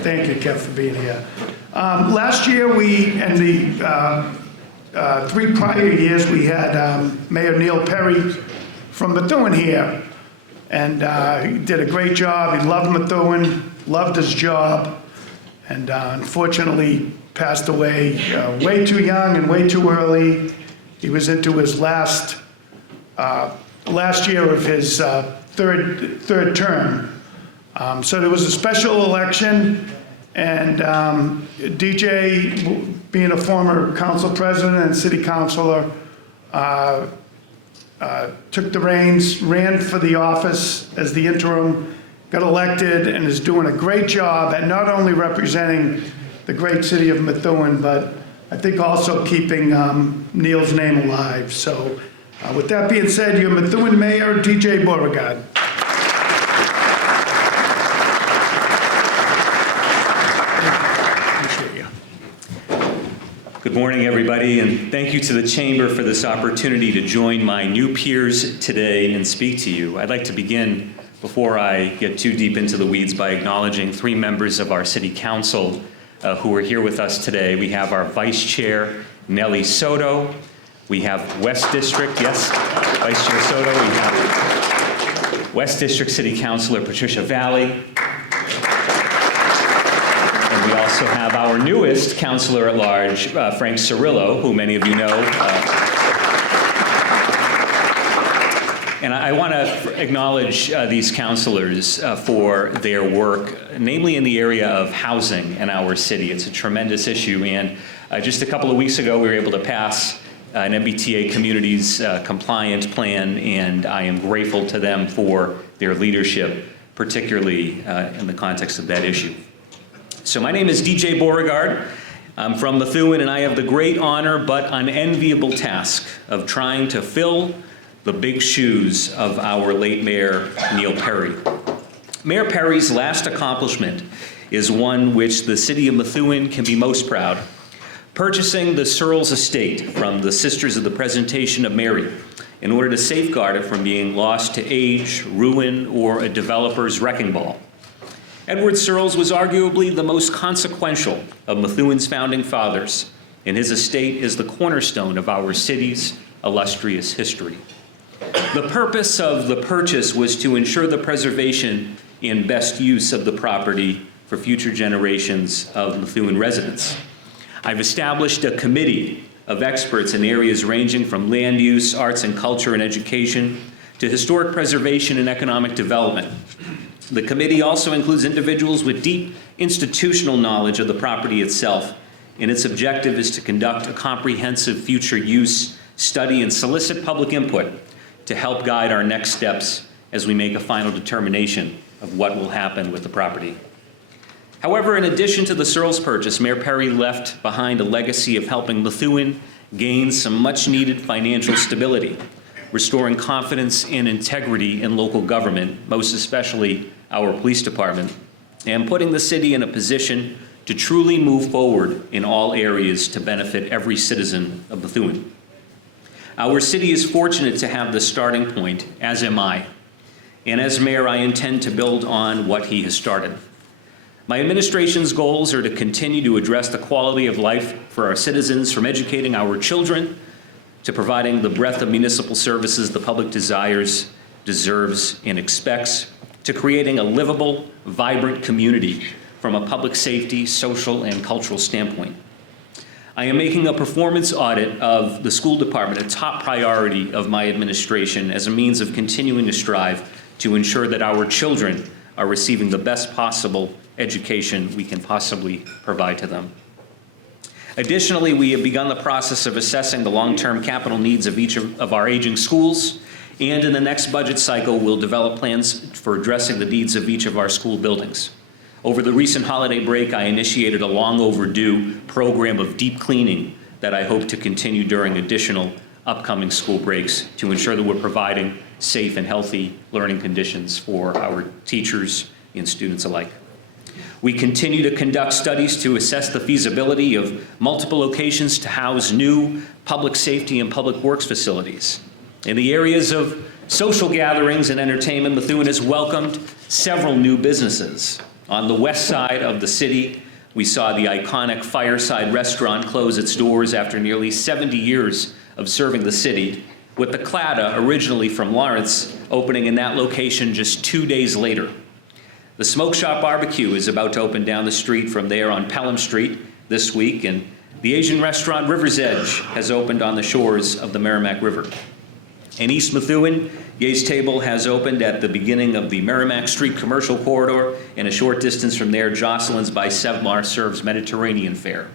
thank you, Kev, for being here. Last year, and the 3 prior years, we had Mayor Neil Perry from Methuen here. And he did a great job. He loved Methuen, loved his job, and unfortunately passed away way too young and way too early. He was into his last year of his third term. So there was a special election, and DJ, being a former council president and city councilor, took the reins, ran for the office as the interim, got elected, and is doing a great job at not only representing the great city of Methuen, but I think also keeping Neil's name alive. So With that being said, your Methuen Mayor, DJ Beauregard. Good morning, everybody, and thank you to the Chamber for this opportunity to join my new peers today and speak to you. I'd like to begin, before I get too deep into the weeds, by acknowledging 3 members of our City Council who are here with us today. We have our Vice Chair, Nellie Soto. We have West District, yes, Vice Chair Soto. We have West District City Councilor Patricia Valley. We also have our newest Councilor at Large, Frank Cirillo, who many of you know. And I want to acknowledge these councilors for their work, namely in the area of housing in our city. It's a tremendous issue, and just a couple of weeks ago we were able to pass an MBTA Communities compliant plan, and I am grateful to them for their leadership, particularly in the context of that issue. So my name is DJ Beauregard. I'm from Methuen, and I have the great honor but unenviable task of trying to fill the big shoes of our late Mayor, Neil Perry. Mayor Perry's last accomplishment is one which the city of Methuen can be most proud: purchasing the Searles estate from the Sisters of the Presentation of Mary in order to safeguard it from being lost to age, ruin, or a developer's wrecking ball. Edward Searles was arguably the most consequential of Methuen's founding fathers, and his estate is the cornerstone of our city's illustrious history. The purpose of the purchase was to ensure the preservation and best use of the property for future generations of Methuen residents. I've established a committee of experts in areas ranging from land use, arts and culture and education, to historic preservation and economic development. The committee also includes individuals with deep institutional knowledge of the property itself, and its objective is to conduct a comprehensive future use study and solicit public input to help guide our next steps as we make a final determination of what will happen with the property. However, in addition to the Searles purchase, Mayor Perry left behind a legacy of helping Methuen gain some much-needed financial stability, restoring confidence and integrity in local government, most especially our police department, and putting the city in a position to truly move forward in all areas to benefit every citizen of Methuen. Our city is fortunate to have this starting point, as am I. And as mayor, I intend to build on what he has started. My administration's goals are to continue to address the quality of life for our citizens, from educating our children to providing the breadth of municipal services the public desires, deserves, and expects, to creating a livable, vibrant community from a public safety, social, and cultural standpoint. I am making a performance audit of the school department a top priority of my administration as a means of continuing to strive to ensure that our children are receiving the best possible education we can possibly provide to them. Additionally, we have begun the process of assessing the long-term capital needs of each of our aging schools, and in the next budget cycle, we'll develop plans for addressing the needs of each of our school buildings. Over the recent holiday break, I initiated a long overdue program of deep cleaning that I hope to continue during additional upcoming school breaks to ensure that we're providing safe and healthy learning conditions for our teachers and students alike. We continue to conduct studies to assess the feasibility of multiple locations to house new public safety and public works facilities. In the areas of social gatherings and entertainment, Methuen has welcomed several new businesses. On the west side of the city, we saw the iconic Fireside Restaurant close its doors after nearly 70 years of serving the city, with the Clada, originally from Lawrence, opening in that location just 2 days later. The Smoke Shop Barbecue is about to open down the street from there on Pelham Street this week, and the Asian restaurant River's Edge has opened on the shores of the Merrimack River. In East Methuen, Ye's Table has opened at the beginning of the Merrimack Street commercial corridor, and a short distance from there, Jocelyn's by Sevmar serves Mediterranean fare.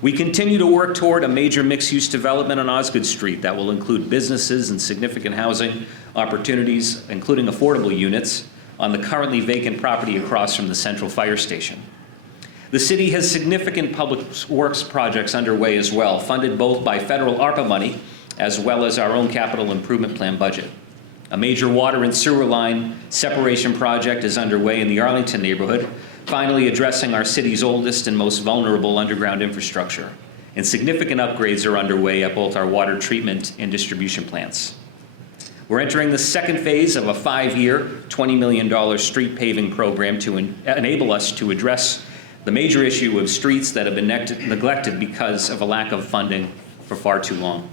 We continue to work toward a major mixed-use development on Osgood Street that will include businesses and significant housing opportunities, including affordable units, on the currently vacant property across from the Central Fire Station. The city has significant public works projects underway as well, funded both by federal ARPA money as well as our own capital improvement plan budget. A major water and sewer line separation project is underway in the Arlington neighborhood, finally addressing our city's oldest and most vulnerable underground infrastructure. And significant upgrades are underway at both our water treatment and distribution plants. We're entering the second phase of a 5-year, $20 million street paving program to enable us to address the major issue of streets that have been neglected because of a lack of funding for far too long.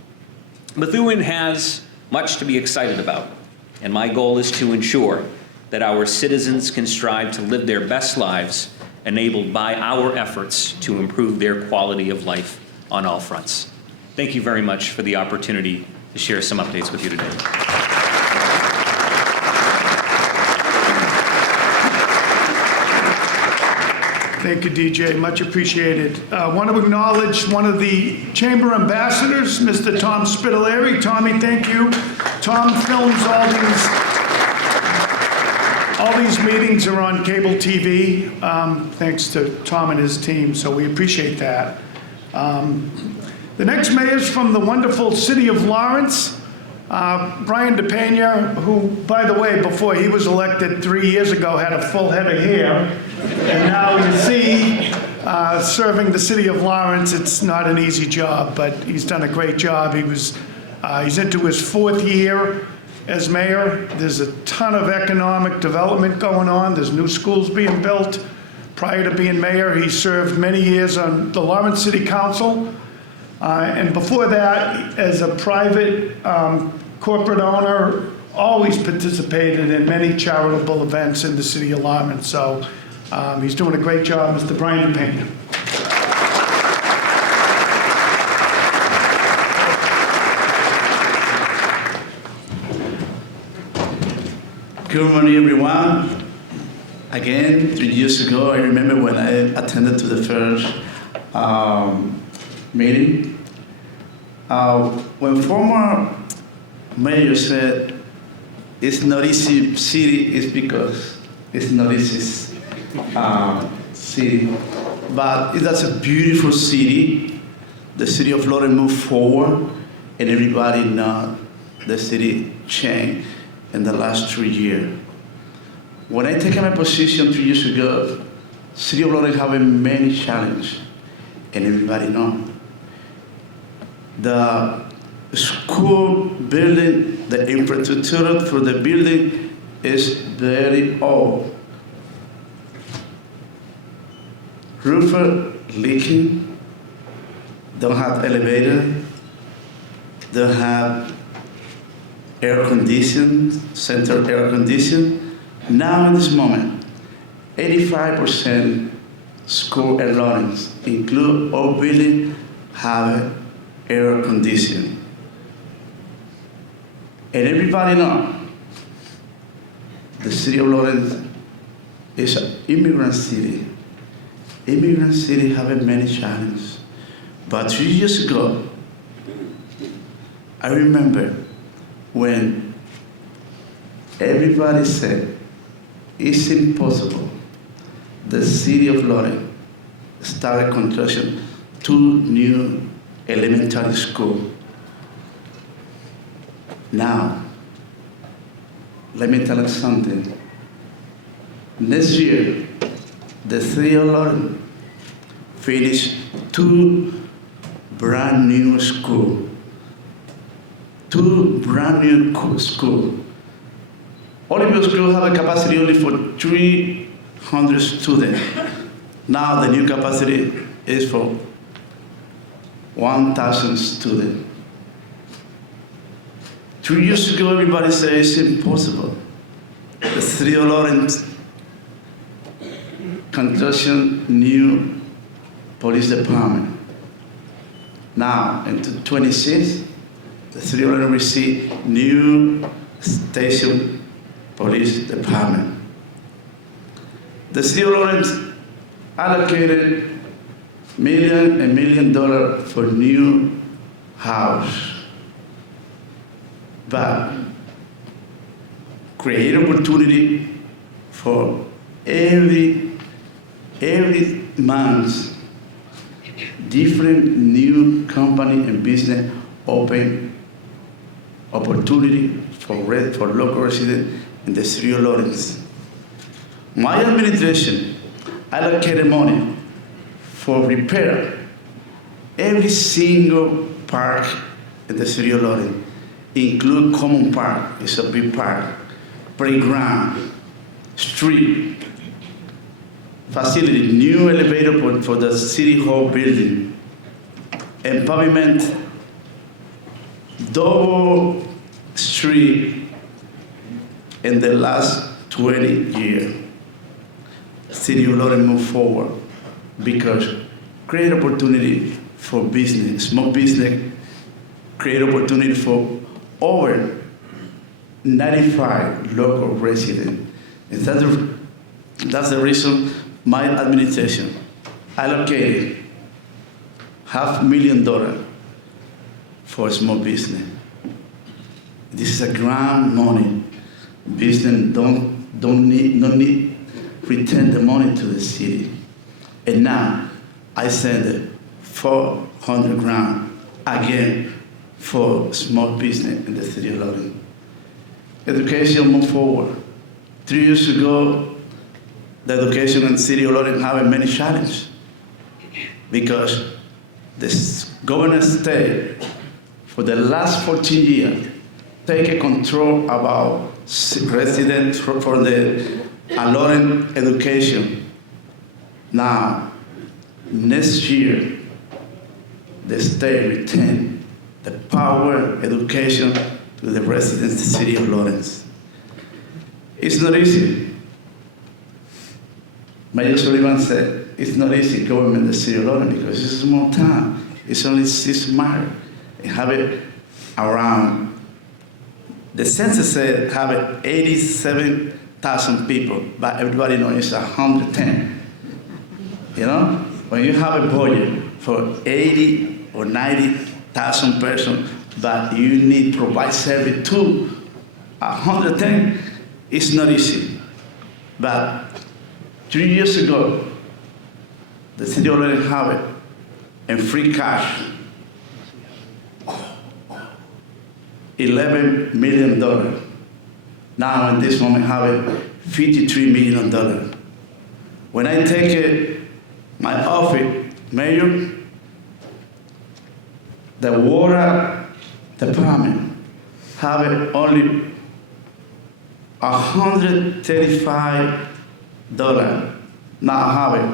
Methuen has much to be excited about, and my goal is to ensure that our citizens can strive to live their best lives enabled by our efforts to improve their quality of life on all fronts. Thank you very much for the opportunity to share some updates with you today. Thank you, DJ. Much appreciated. I want to acknowledge one of the chamber ambassadors, Mr. Tom Spitaleri. Tommy, thank you. Tom films all these meetings are on cable TV, thanks to Tom and his team, so we appreciate that. The next mayor is from the wonderful city of Lawrence, Brian DePena, who, by the way, before he was elected 3 years ago, had a full head of hair. And now you see, serving the city of Lawrence, it's not an easy job, but he's done a great job. He's into his 4th year as mayor. There's a ton of economic development going on. There's new schools being built. Prior to being mayor, he served many years on the Lawrence City Council. And before that, as a private corporate owner, always participated in many charitable events in the city of Lawrence. So he's doing a great job, Mr. Brian DePena. Good morning, everyone. Again, 3 years ago, I remember when I attended to the first meeting. When former mayor said, it's not easy city, it's because it's not easy city. But that's a beautiful city. The city of Florida moved forward, and everybody knows the city changed in the last 3 years. When I took my position 3 years ago, city of Florida having many challenges, and everybody knows. The school building, the infrastructure for the building is very old. Roof leaking, don't have elevator, don't have air conditioning, central air conditioning. Now in this moment, 85% school in Lawrence, include all buildings, have air conditioning. And everybody knows the city of Lawrence is an immigrant city. Immigrant city having many challenges. But 3 years ago, I remember when everybody said, it's impossible. The city of Lawrence started construction 2 new elementary schools. Now, let me tell you something. Next year, the city of Lawrence finished 2 brand new schools. 2 brand new schools. All of your schools have a capacity only for 300 students. Now the new capacity is for 1,000 students. 3 years ago, everybody said it's impossible. The city of Lawrence construction new police department. Now, into 26, the city of Lawrence will see new station police department. The city of Lawrence allocated $1 million for new house, but create opportunity for every month different new company and business open opportunity for local residents in the city of Lawrence. My administration allocated money for repair every single park in the city of Lawrence, include Common Park, it's a big park, playground, street, facility, new elevator for the city hall building, and pavement double street in the last 20 years. City of Lawrence move forward because create opportunity for business, small business, create opportunity for over 95 local residents. And that's the reason my administration allocated $500,000 for small business. This is a grand money. Business don't need return the money to the city. And now I send $400,000 again for small business in the city of Lawrence. Education move forward. 3 years ago, the education in the city of Lawrence had many challenges because the governor state for the last 14 years take control about residents for the Lawrence education. Now, next year, the state retain the power education to the residents of the city of Lawrence. It's not easy. Mayor Sullivan said, it's not easy government in the city of Lawrence because it's a small town. It's only 6 miles. And have it around, the census said have it 87,000 people, but everybody knows it's 110. You know, when you have a budget for 80 or 90,000 persons, but you need to provide service to 110, it's not easy. But 3 years ago, the city already have it in free cash, $11 million. Now, in this moment, have it $53 million. When I take it, my office, Mayor, the water department have it only $135. Now have it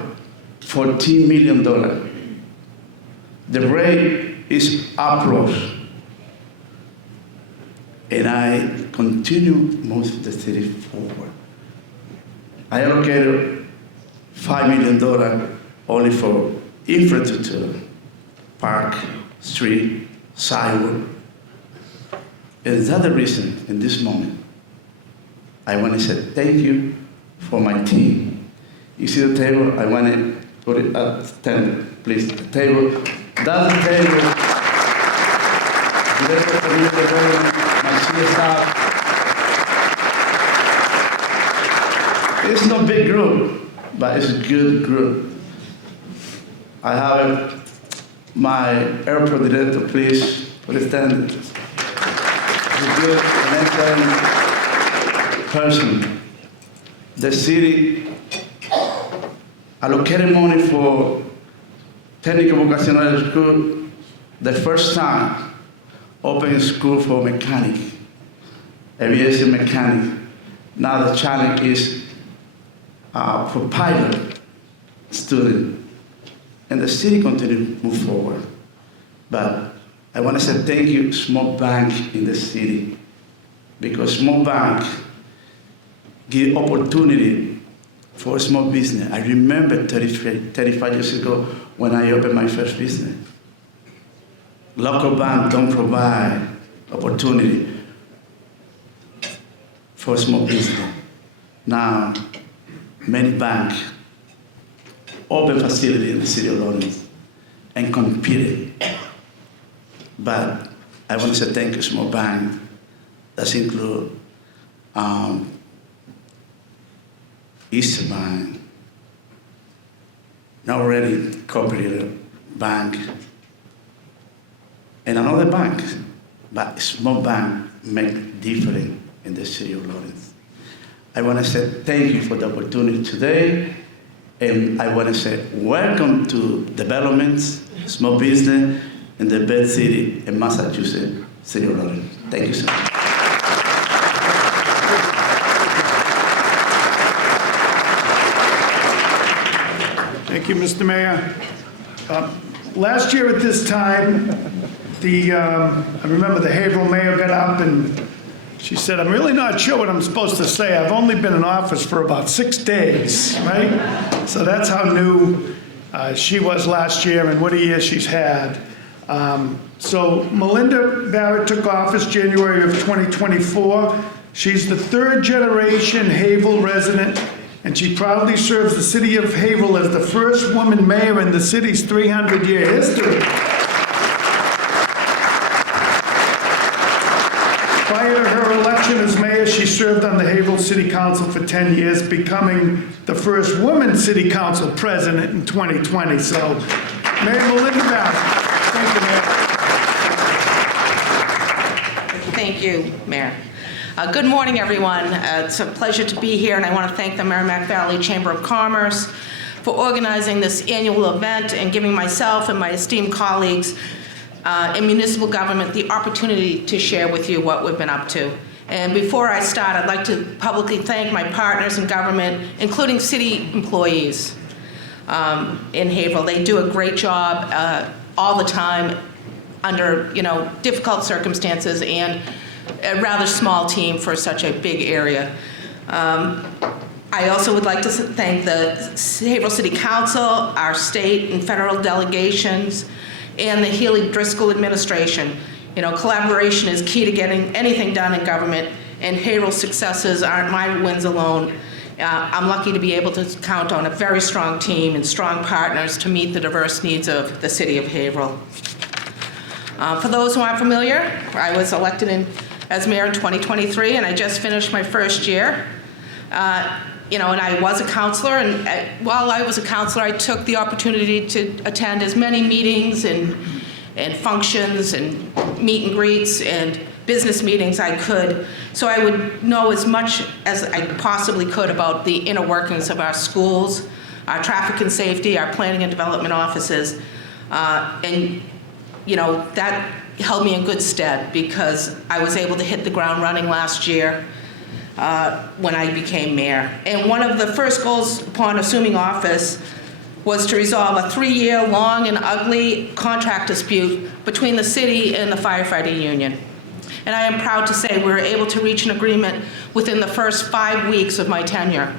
$14 million. The rate is applause. And I continue move the city forward. I allocated $5 million only for infrastructure, park, street, sidewalk. And that's the reason in this moment, I want to say thank you for my team. You see the table? I want to put it up, stand, please, the table. That's the table. My CSR. It's not a big group, but it's a good group. I have my airport director, please, please stand. He's a good and excellent person. The city allocated money for technical vocational school the first time, open school for mechanic, aviation mechanic. Now the challenge is for pilot student. And the city continue to move forward. But I want to say thank you, small bank in the city, because small bank give opportunity for small business. I remember 35 years ago when I opened my first business. Local bank don't provide opportunity for small business. Now, many banks open facility in the city of Lawrence and competed. But I want to say thank you, small bank. That include East Bank, now already cooperative bank, and another bank, but small bank make difference in the city of Lawrence. I want to say thank you for the opportunity today, and I want to say welcome to developments, small business, in the best city in Massachusetts, city of Lawrence. Thank you so much. Thank you, Mr. Mayor. Last year at this time, I remember the Haverhill mayor got up and she said, I'm really not sure what I'm supposed to say. I've only been in office for about 6 days, right? So that's how new she was last year and what a year she's had. So Melinda Barrett took office January of 2024. She's the 3rd generation Haverhill resident, and she proudly serves the city of Haverhill as the first woman mayor in the city's 300-year history. Prior to her election as mayor, she served on the Haverhill City Council for 10 years, becoming the first woman city council president in 2020. So, Mayor Melinda Barrett. Thank you, Mayor. Thank you, Mayor. Good morning, everyone. It's a pleasure to be here, and I want to thank the Merrimack Valley Chamber of Commerce for organizing this annual event and giving myself and my esteemed colleagues in municipal government the opportunity to share with you what we've been up to. And before I start, I'd like to publicly thank my partners in government, including city employees in Haverhill. They do a great job all the time under, difficult circumstances, and a rather small team for such a big area. I also would like to thank the Haverhill City Council, our state and federal delegations, and the Healy Driscoll administration. Collaboration is key to getting anything done in government, and Haverhill's successes aren't my wins alone. I'm lucky to be able to count on a very strong team and strong partners to meet the diverse needs of the city of Haverhill. For those who aren't familiar, I was elected as mayor in 2023, and I just finished my first year. And I was a counselor, and while I was a counselor, I took the opportunity to attend as many meetings and functions and meet and greets and business meetings I could, so I would know as much as I possibly could about the inner workings of our schools, our traffic and safety, our planning and development offices, and that held me in good stead because I was able to hit the ground running last year when I became mayor. And one of the first goals upon assuming office was to resolve a 3-year long and ugly contract dispute between the city and the firefighting union. And I am proud to say we were able to reach an agreement within the first 5 weeks of my tenure.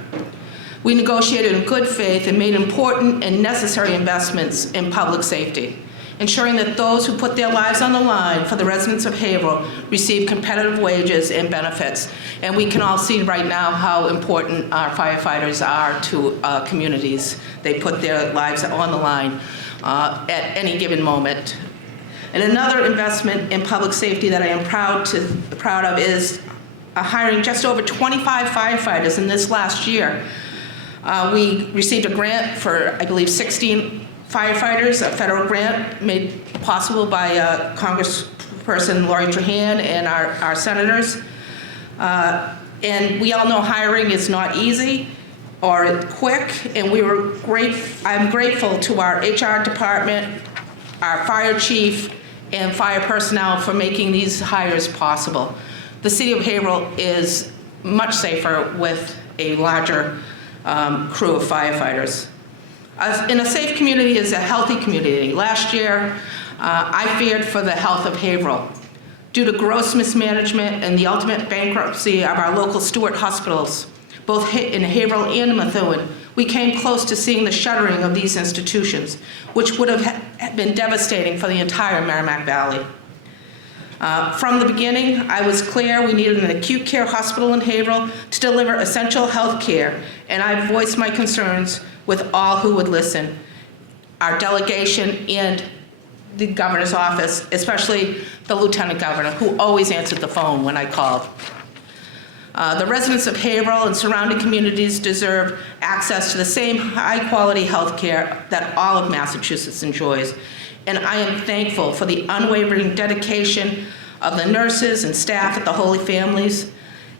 We negotiated in good faith and made important and necessary investments in public safety, ensuring that those who put their lives on the line for the residents of Haverhill receive competitive wages and benefits. And we can all see right now how important our firefighters are to communities. They put their lives on the line at any given moment. And another investment in public safety that I am proud of is hiring just over 25 firefighters in this last year. We received a grant for, I believe, 16 firefighters, a federal grant made possible by Congressperson Lori Trahan and our senators. And we all know hiring is not easy or quick, and I'm grateful to our HR department, our fire chief, and fire personnel for making these hires possible. The city of Haverhill is much safer with a larger crew of firefighters. In a safe community is a healthy community. Last year, I feared for the health of Haverhill. Due to gross mismanagement and the ultimate bankruptcy of our local Stewart hospitals, both in Haverhill and Methuen, we came close to seeing the shuttering of these institutions, which would have been devastating for the entire Merrimack Valley. From the beginning, I was clear we needed an acute care hospital in Haverhill to deliver essential health care, and I voiced my concerns with all who would listen, our delegation and the governor's office, especially the lieutenant governor, who always answered the phone when I called. The residents of Haverhill and surrounding communities deserve access to the same high-quality health care that all of Massachusetts enjoys. And I am thankful for the unwavering dedication of the nurses and staff at the Holy Families.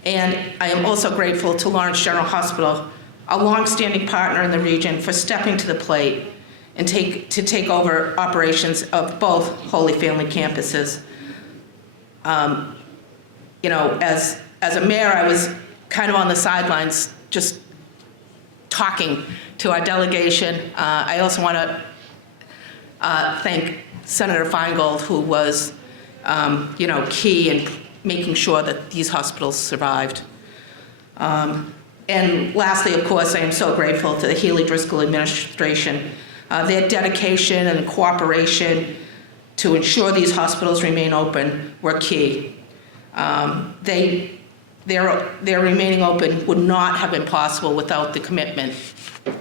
And I am also grateful to Lawrence General Hospital, a longstanding partner in the region, for stepping to the plate and to take over operations of both Holy Family campuses. You know, as a mayor, I was kind of on the sidelines just talking to our delegation. I also want to thank Senator Feingold, who was, you know, key in making sure that these hospitals survived. And lastly, of course, I am so grateful to the Healy Driscoll administration. Their dedication and cooperation to ensure these hospitals remain open were key. Their remaining open would not have been possible without the commitment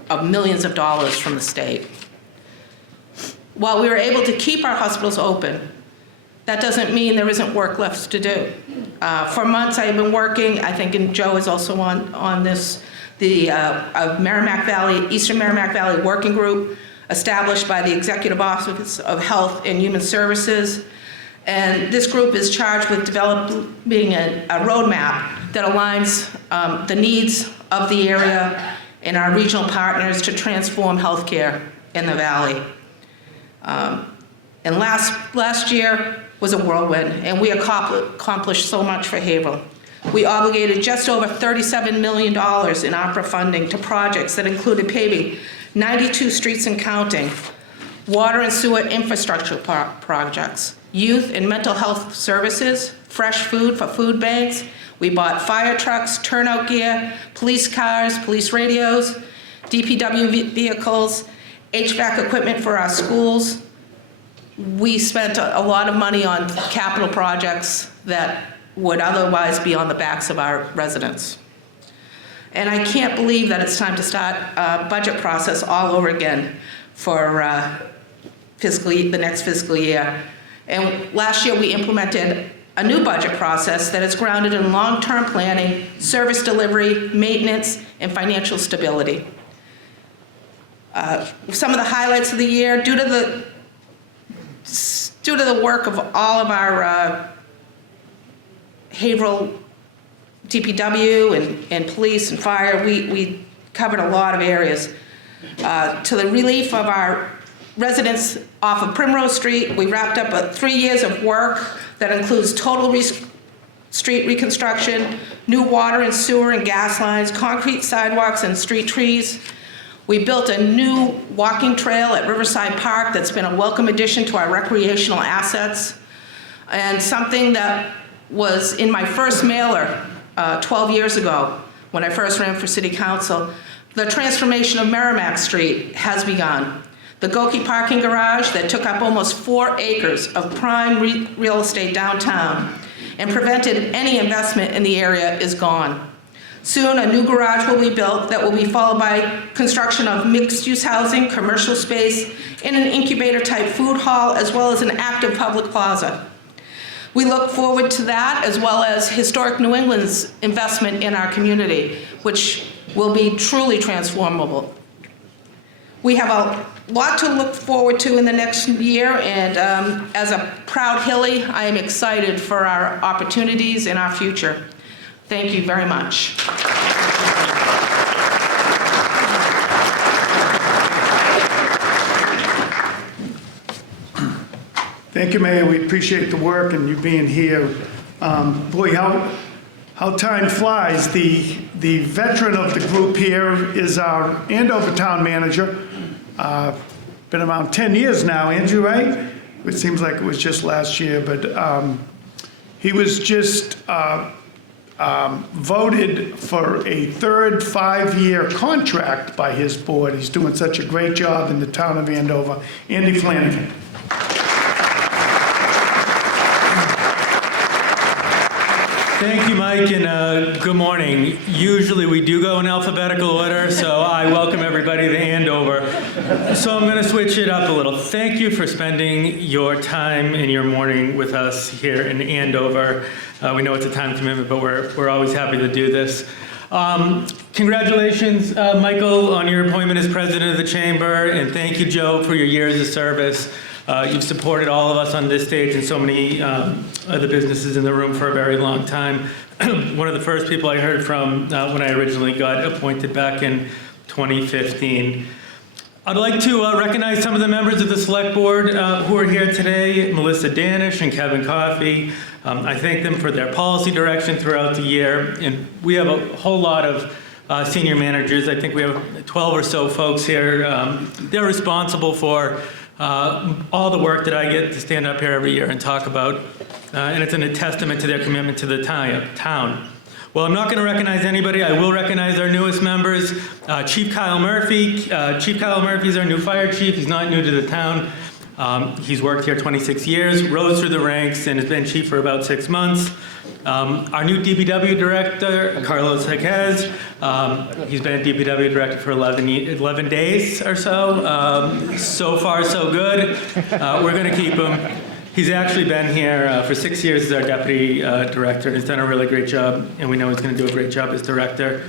of millions of dollars from the state. While we were able to keep our hospitals open, that doesn't mean there isn't work left to do. For months I have been working, I think, and Joe is also on this, the Merrimack Valley, Eastern Merrimack Valley Working Group, established by the Executive Office of Health and Human Services. And this group is charged with developing a roadmap that aligns the needs of the area and our regional partners to transform healthcare in the valley. And last year was a whirlwind, and we accomplished so much for Haverhill. We obligated just over $37 million in ARPA funding to projects that included paving 92 streets and counting, water and sewer infrastructure projects, youth and mental health services, fresh food for food banks. We bought fire trucks, turnout gear, police cars, police radios, DPW vehicles, HVAC equipment for our schools. We spent a lot of money on capital projects that would otherwise be on the backs of our residents. And I can't believe that it's time to start a budget process all over again for the next fiscal year. And last year we implemented a new budget process that is grounded in long-term planning, service delivery, maintenance, and financial stability. Some of the highlights of the year, due to the work of all of our Haverhill DPW and police and fire, we covered a lot of areas. To the relief of our residents off of Primrose Street, we wrapped up 3 years of work that includes total street reconstruction, new water and sewer and gas lines, concrete sidewalks and street trees. We built a new walking trail at Riverside Park that's been a welcome addition to our recreational assets. And something that was in my first mailer 12 years ago when I first ran for city council, the transformation of Merrimack Street has begun. The Goki parking garage that took up almost 4 acres of prime real estate downtown and prevented any investment in the area is gone. Soon, a new garage will be built that will be followed by construction of mixed-use housing, commercial space, and an incubator-type food hall, as well as an active public plaza. We look forward to that, as well as Historic New England's investment in our community, which will be truly transformable. We have a lot to look forward to in the next year, and as a proud Hilly, I am excited for our opportunities and our future. Thank you very much. Thank you, Mayor. We appreciate the work and you being here. Boy, how time flies. The veteran of the group here is our Andover town manager. Been around 10 years now, Andrew, right? It seems like it was just last year, but he was just voted for a third 5-year contract by his board. He's doing such a great job in the town of Andover. Andy Flanagan. Thank you, Mike, and good morning. Usually we do go in alphabetical order, so I welcome everybody to Andover. So I'm going to switch it up a little. Thank you for spending your time in your morning with us here in Andover. We know it's a time commitment, but we're always happy to do this. Congratulations, Michael, on your appointment as president of the chamber, and thank you, Joe, for your years of service. You've supported all of us on this stage and so many other businesses in the room for a very long time. One of the first people I heard from when I originally got appointed back in 2015. I'd like to recognize some of the members of the Select Board who are here today, Melissa Danish and Kevin Coffey. I thank them for their policy direction throughout the year. And we have a whole lot of senior managers. I think we have 12 or so folks here. They're responsible for all the work that I get to stand up here every year and talk about. And it's a testament to their commitment to the town. Well, I'm not going to recognize anybody. I will recognize our newest members. Chief Kyle Murphy. Chief Kyle Murphy is our new fire chief. He's not new to the town. He's worked here 26 years, rose through the ranks, and has been chief for about 6 months. Our new DPW director, Carlos Jaquez. He's been a DPW director for 11 days or so. So far, so good. We're going to keep him. He's actually been here for 6 years as our deputy director, and has done a really great job, and we know he's going to do a great job as director.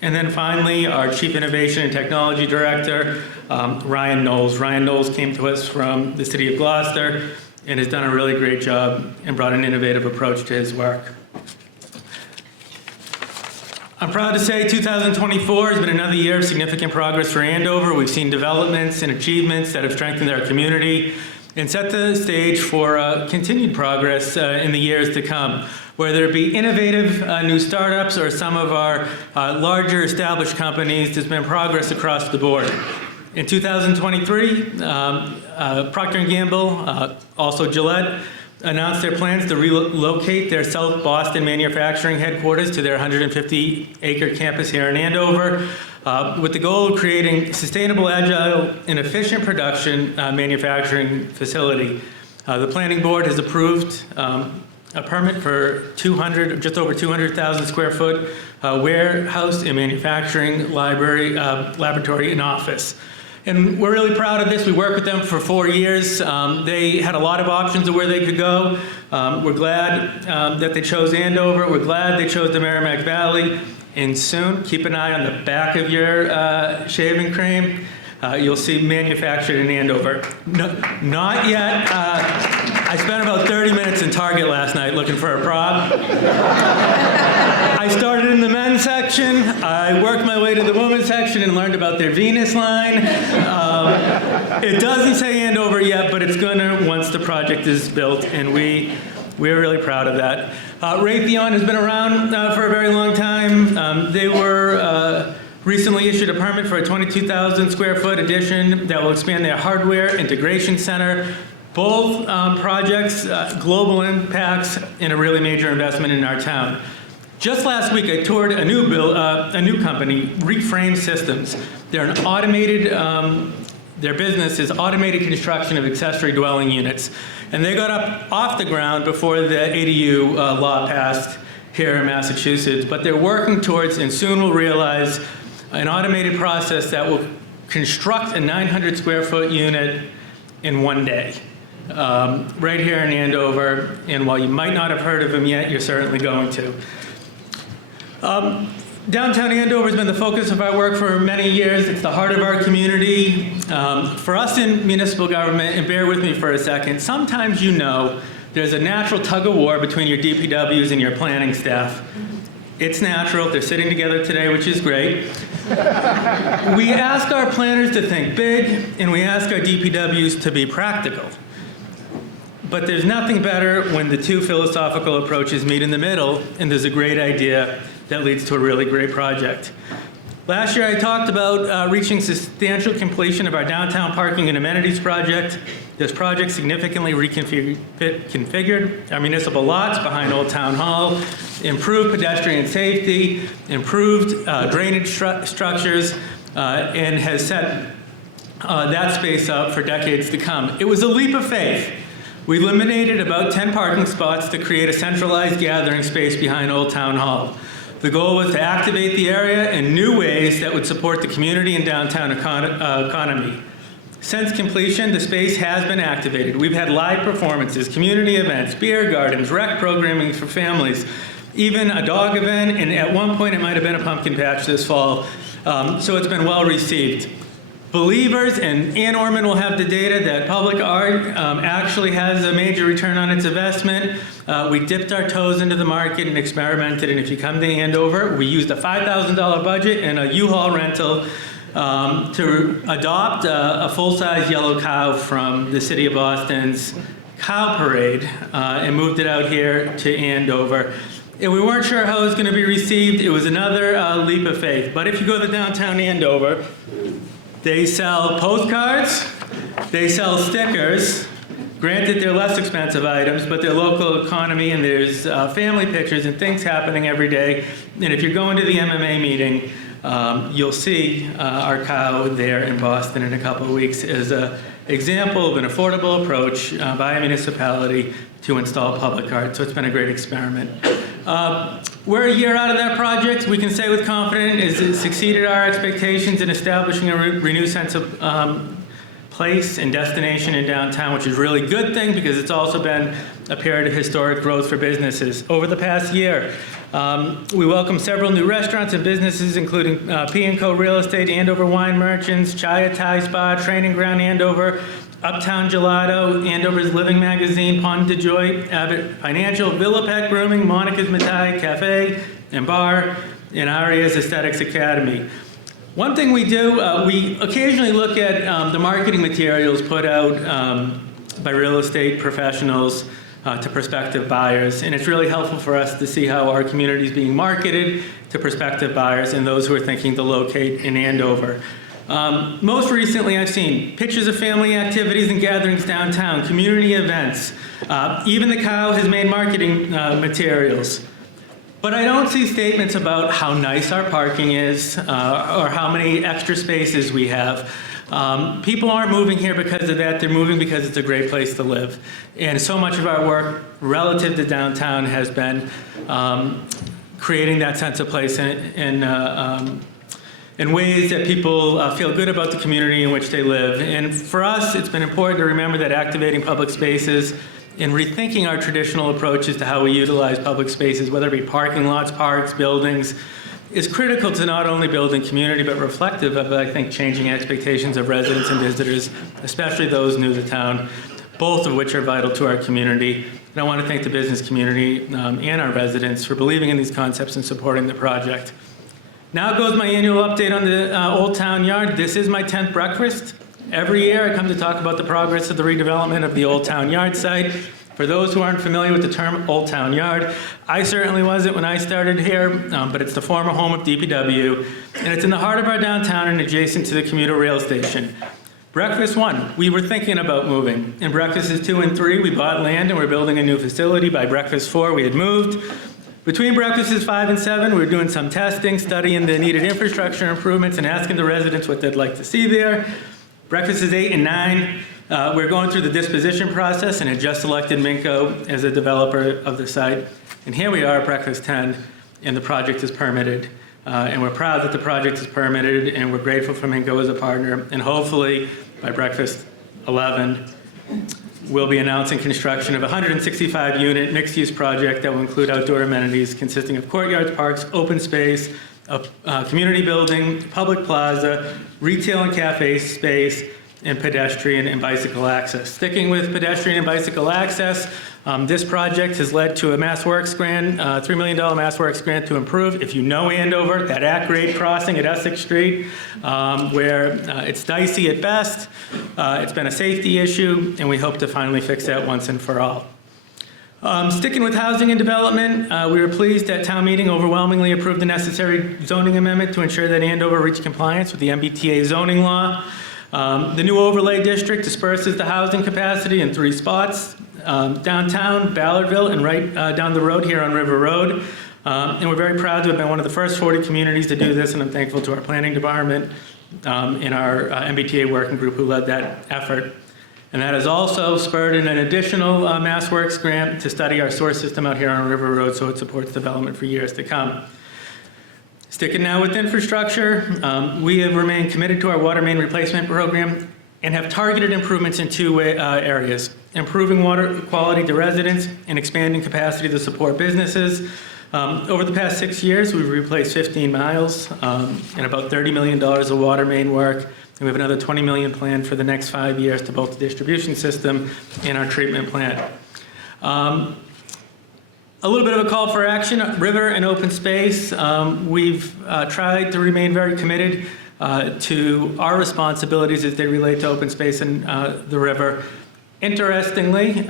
And then finally, our chief innovation and technology director, Ryan Knowles. Ryan Knowles came to us from the city of Gloucester and has done a really great job and brought an innovative approach to his work. I'm proud to say 2024 has been another year of significant progress for Andover. We've seen developments and achievements that have strengthened our community and set the stage for continued progress in the years to come. Whether it be innovative new startups or some of our larger established companies, there's been progress across the board. In 2023, Procter & Gamble, also Gillette, announced their plans to relocate their South Boston manufacturing headquarters to their 150-acre campus here in Andover, with the goal of creating sustainable, agile, and efficient production manufacturing facility. The planning board has approved a permit for just over 200,000 square foot warehouse and manufacturing laboratory and office. And we're really proud of this. We worked with them for 4 years. They had a lot of options of where they could go. We're glad that they chose Andover. We're glad they chose the Merrimack Valley. And soon, keep an eye on the back of your shaving cream. You'll see manufactured in Andover. No, not yet. I spent about 30 minutes in Target last night looking for a prop. I started in the men's section. I worked my way to the women's section and learned about their Venus line. It doesn't say Andover yet, but it's gonna once the project is built, and we're really proud of that. Raytheon has been around for a very long time. They were recently issued a permit for a 22,000 square foot addition that will expand their hardware integration center. Both projects, global impacts, and a really major investment in our town. Just last week, I toured a new company, Reframe Systems. They're an automated, their business is automated construction of accessory dwelling units. And they got up off the ground before the ADU law passed here in Massachusetts. But they're working towards, and soon will realize, an automated process that will construct a 900 square foot unit in 1 day. Right here in Andover, and while you might not have heard of them yet, you're certainly going to. Downtown Andover has been the focus of our work for many years. It's the heart of our community. For us in municipal government, and bear with me for a second, sometimes there's a natural tug of war between your DPWs and your planning staff. It's natural. They're sitting together today, which is great. We ask our planners to think big, and we ask our DPWs to be practical. But there's nothing better when the two philosophical approaches meet in the middle, and there's a great idea that leads to a really great project. Last year, I talked about reaching substantial completion of our downtown parking and amenities project. This project significantly reconfigured our municipal lots behind Old Town Hall, improved pedestrian safety, improved drainage structures, and has set that space up for decades to come. It was a leap of faith. We eliminated about 10 parking spots to create a centralized gathering space behind Old Town Hall. The goal was to activate the area in new ways that would support the community and downtown economy. Since completion, the space has been activated. We've had live performances, community events, beer gardens, rec programming for families, even a dog event, and at one point it might have been a pumpkin patch this fall. So it's been well received. believers, and Ann Orman will have the data, that public art actually has a major return on its investment. We dipped our toes into the market and experimented, and if you come to Andover, we used a $5,000 budget and a U-Haul rental to adopt a full-size yellow cow from the city of Boston's cow parade and moved it out here to Andover. And we weren't sure how it was going to be received. It was another leap of faith. But if you go to downtown Andover, they sell postcards, they sell stickers. Granted, they're less expensive items, but they're local economy, and there's family pictures and things happening every day. And if you're going to the MMA meeting, you'll see our cow there in Boston in a couple of weeks as an example of an affordable approach by a municipality to install public art. So it's been a great experiment. We're a year out of that project. We can say with confidence it exceeded our expectations in establishing a renewed sense of place and destination in downtown, which is a really good thing because it's also been a period of historic growth for businesses. Over the past year, we welcomed several new restaurants and businesses, including P&Co Real Estate, Andover Wine Merchants, Chaya Thai Spa, Training Ground Andover, Uptown Gelato, Andover's Living Magazine, Pond de Joy, Abbott Financial, Villa Pet Grooming, Monica's Mitai Cafe and Bar, and Aria's Aesthetics Academy. One thing we do, we occasionally look at the marketing materials put out by real estate professionals to prospective buyers, and it's really helpful for us to see how our community is being marketed to prospective buyers and those who are thinking to locate in Andover. Most recently, I've seen pictures of family activities and gatherings downtown, community events. Even the cow has made marketing materials. But I don't see statements about how nice our parking is or how many extra spaces we have. People aren't moving here because of that. They're moving because it's a great place to live. And so much of our work relative to downtown has been creating that sense of place in ways that people feel good about the community in which they live. And for us, it's been important to remember that activating public spaces and rethinking our traditional approaches to how we utilize public spaces, whether it be parking lots, parks, buildings, is critical to not only building community, but reflective of, I think, changing expectations of residents and visitors, especially those new to town, both of which are vital to our community. And I want to thank the business community and our residents for believing in these concepts and supporting the project. Now goes my annual update on the Old Town Yard. This is my 10th breakfast. Every year I come to talk about the progress of the redevelopment of the Old Town Yard site. For those who aren't familiar with the term Old Town Yard, I certainly wasn't when I started here, but it's the former home of DPW, and it's in the heart of our downtown and adjacent to the commuter rail station. Breakfast 1, we were thinking about moving. In breakfasts 2 and 3, we bought land and we're building a new facility. By breakfast 4, we had moved. Between breakfasts 5 and 7, we were doing some testing, studying the needed infrastructure improvements, and asking the residents what they'd like to see there. Breakfasts 8 and 9, we're going through the disposition process and had just elected Minko as a developer of the site. And here we are at breakfast 10, and the project is permitted. And we're proud that the project is permitted, and we're grateful for Minko as a partner. And hopefully, by breakfast 11, we'll be announcing construction of a 165-unit mixed-use project that will include outdoor amenities consisting of courtyards, parks, open space, a community building, public plaza, retail and cafe space, and pedestrian and bicycle access. Sticking with pedestrian and bicycle access, this project has led to a MassWorks grant, $3 million MassWorks grant to improve, if you know Andover, that at-grade crossing at Essex Street, where it's dicey at best. It's been a safety issue, and we hope to finally fix that once and for all. Sticking with housing and development, we were pleased that town meeting overwhelmingly approved the necessary zoning amendment to ensure that Andover reached compliance with the MBTA zoning law. The new overlay district disperses the housing capacity in 3 spots, downtown, Ballardville, and right down the road here on River Road. And we're very proud to have been one of the first 40 communities to do this, and I'm thankful to our planning department and our MBTA working group who led that effort. And that has also spurred an additional MassWorks grant to study our sewer system out here on River Road so it supports development for years to come. Sticking now with infrastructure, we have remained committed to our water main replacement program and have targeted improvements in 2 areas: improving water quality to residents and expanding capacity to support businesses. Over the past 6 years, we've replaced 15 miles and about $30 million of water main work we have another $20 million planned for the next 5 years to both the distribution system and our treatment plant. A little bit of a call for action, river and open space. We've tried to remain very committed to our responsibilities as they relate to open space and the river. Interestingly,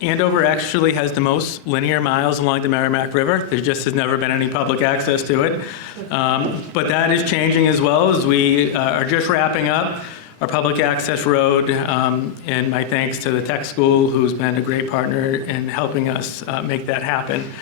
Andover actually has the most linear miles along the Merrimack River. There just has never been any public access to it. But that is changing as well, as we are just wrapping up our public access road, and my thanks to the tech school, who's been a great partner in helping us make that happen.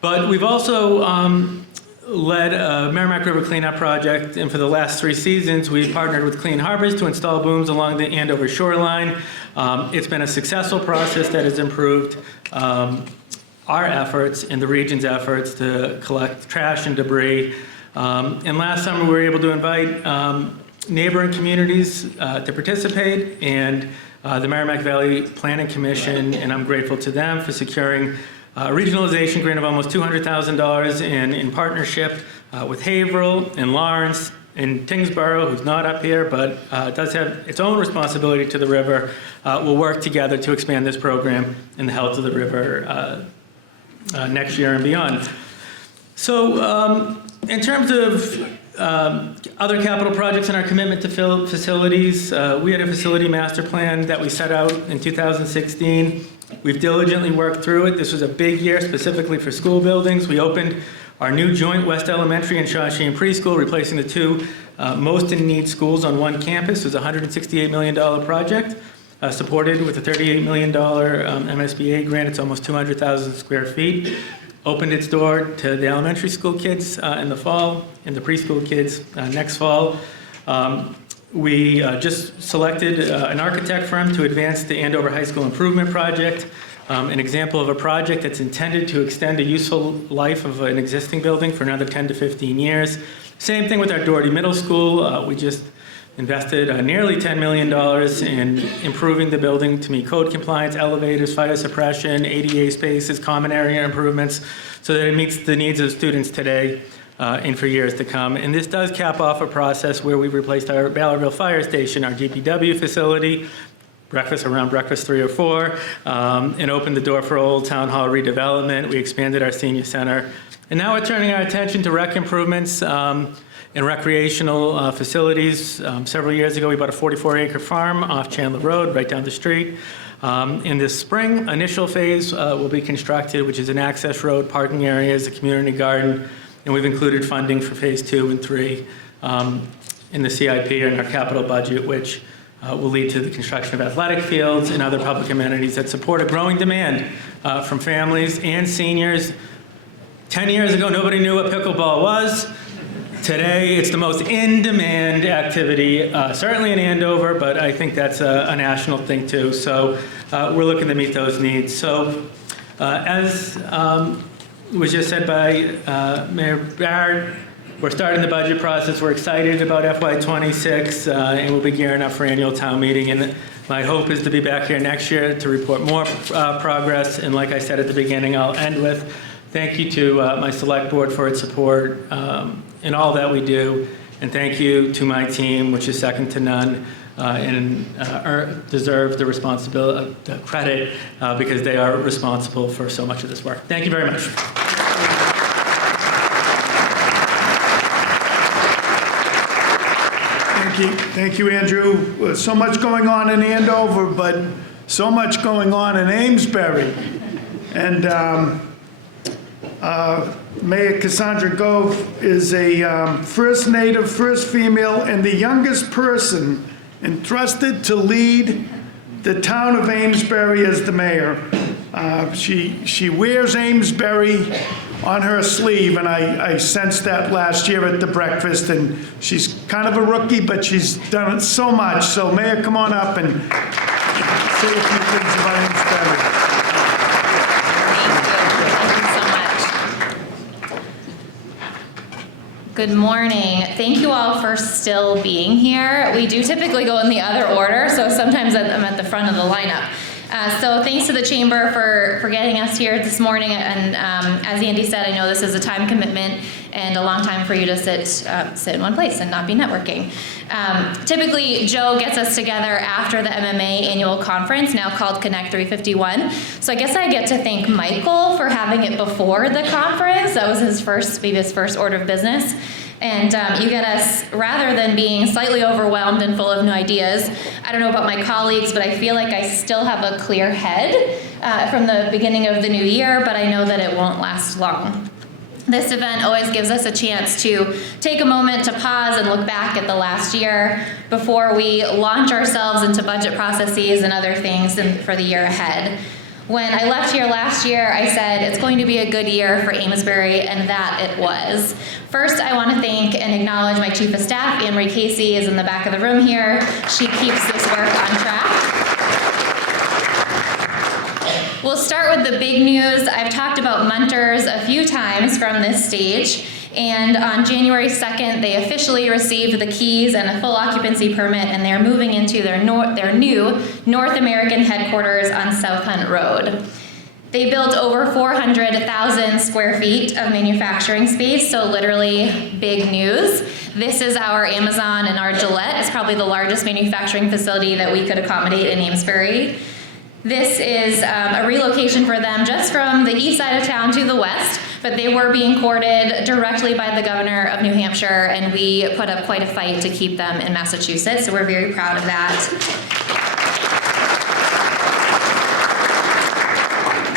But we've also led a Merrimack River cleanup project, and for the last 3 seasons, we've partnered with Clean Harbors to install booms along the Andover shoreline. It's been a successful process that has improved our efforts and the region's efforts to collect trash and debris. And last summer, we were able to invite neighboring communities to participate, and the Merrimack Valley Planning Commission, and I'm grateful to them for securing a regionalization grant of almost $200,000 in partnership with Haverhill and Lawrence and Tingsboro, who's not up here, but does have its own responsibility to the river, will work together to expand this program and the health of the river next year and beyond. So in terms of other capital projects and our commitment to facilities, we had a facility master plan that we set out in 2016. We've diligently worked through it. This was a big year specifically for school buildings. We opened our new joint West Elementary and Shawsheen Preschool, replacing the 2 most in need schools on one campus. It was a $168 million project, supported with a $38 million MSBA grant. It's almost 200,000 square feet. Opened its door to the elementary school kids in the fall, and the preschool kids next fall. We just selected an architect firm to advance the Andover High School Improvement Project, an example of a project that's intended to extend a useful life of an existing building for another 10 to 15 years. Same thing with our Doherty Middle School. We just invested nearly $10 million in improving the building to meet code compliance, elevators, fire suppression, ADA spaces, common area improvements, so that it meets the needs of students today and for years to come. And this does cap off a process where we've replaced our Ballardville Fire Station, our DPW facility, around breakfast 3 or 4, and opened the door for Old Town Hall redevelopment. We expanded our senior center. And now we're turning our attention to rec improvements in recreational facilities. Several years ago, we bought a 44-acre farm off Chandler Road, right down the street. In this spring, initial phase will be constructed, which is an access road, parking areas, a community garden, and we've included funding for phase 2 and 3 in the CIP and our capital budget, which will lead to the construction of athletic fields and other public amenities that support a growing demand from families and seniors. 10 years ago, nobody knew what pickleball was. Today, it's the most in-demand activity, certainly in Andover, but I think that's a national thing too. So we're looking to meet those needs. So as was just said by Mayor Barrett, we're starting the budget process. We're excited about FY26, and we'll be gearing up for annual town meeting. And my hope is to be back here next year to report more progress. And like I said at the beginning, I'll end with thank you to my select board for its support in all that we do. And thank you to my team, which is second to none, and deserve the responsibility, the credit, because they are responsible for so much of this work. Thank you very much. Thank you, Andrew. So much going on in Andover, but so much going on in Amesbury. And Mayor Cassandra Gove is a first native, first female, and the youngest person entrusted to lead the town of Amesbury as the mayor. She wears Amesbury on her sleeve, and I sensed that last year at the breakfast, and she's kind of a rookie, but she's done it so much. So Mayor, come on up and say a few things about Amesbury. Good morning. Thank you all for still being here. We do typically go in the other order, so sometimes I'm at the front of the lineup. So thanks to the Chamber for getting us here this morning. And as Andy said, I know this is a time commitment and a long time for you to sit in one place and not be networking. Typically, Joe gets us together after the MMA annual conference, now called Connect 351. So I guess I get to thank Michael for having it before the conference. That was his first order of business. And you get us, rather than being slightly overwhelmed and full of new ideas, I don't know about my colleagues, but I feel like I still have a clear head from the beginning of the new year, but I know that it won't last long. This event always gives us a chance to take a moment to pause and look back at the last year before we launch ourselves into budget processes and other things for the year ahead. When I left here last year, I said it's going to be a good year for Amesbury, and that it was. First, I want to thank and acknowledge my Chief of Staff, Anne Marie Casey, is in the back of the room here. She keeps this work on track. We'll start with the big news. I've talked about Munters a few times from this stage, and on January 2nd, they officially received the keys and a full occupancy permit, and they're moving into their new North American headquarters on South Hunt Road. They built over 400,000 square feet of manufacturing space, so literally big news. This is our Amazon and our Gillette. It's probably the largest manufacturing facility that we could accommodate in Amesbury. This is a relocation for them just from the east side of town to the west, but they were being courted directly by the governor of New Hampshire, and we put up quite a fight to keep them in Massachusetts, so we're very proud of that.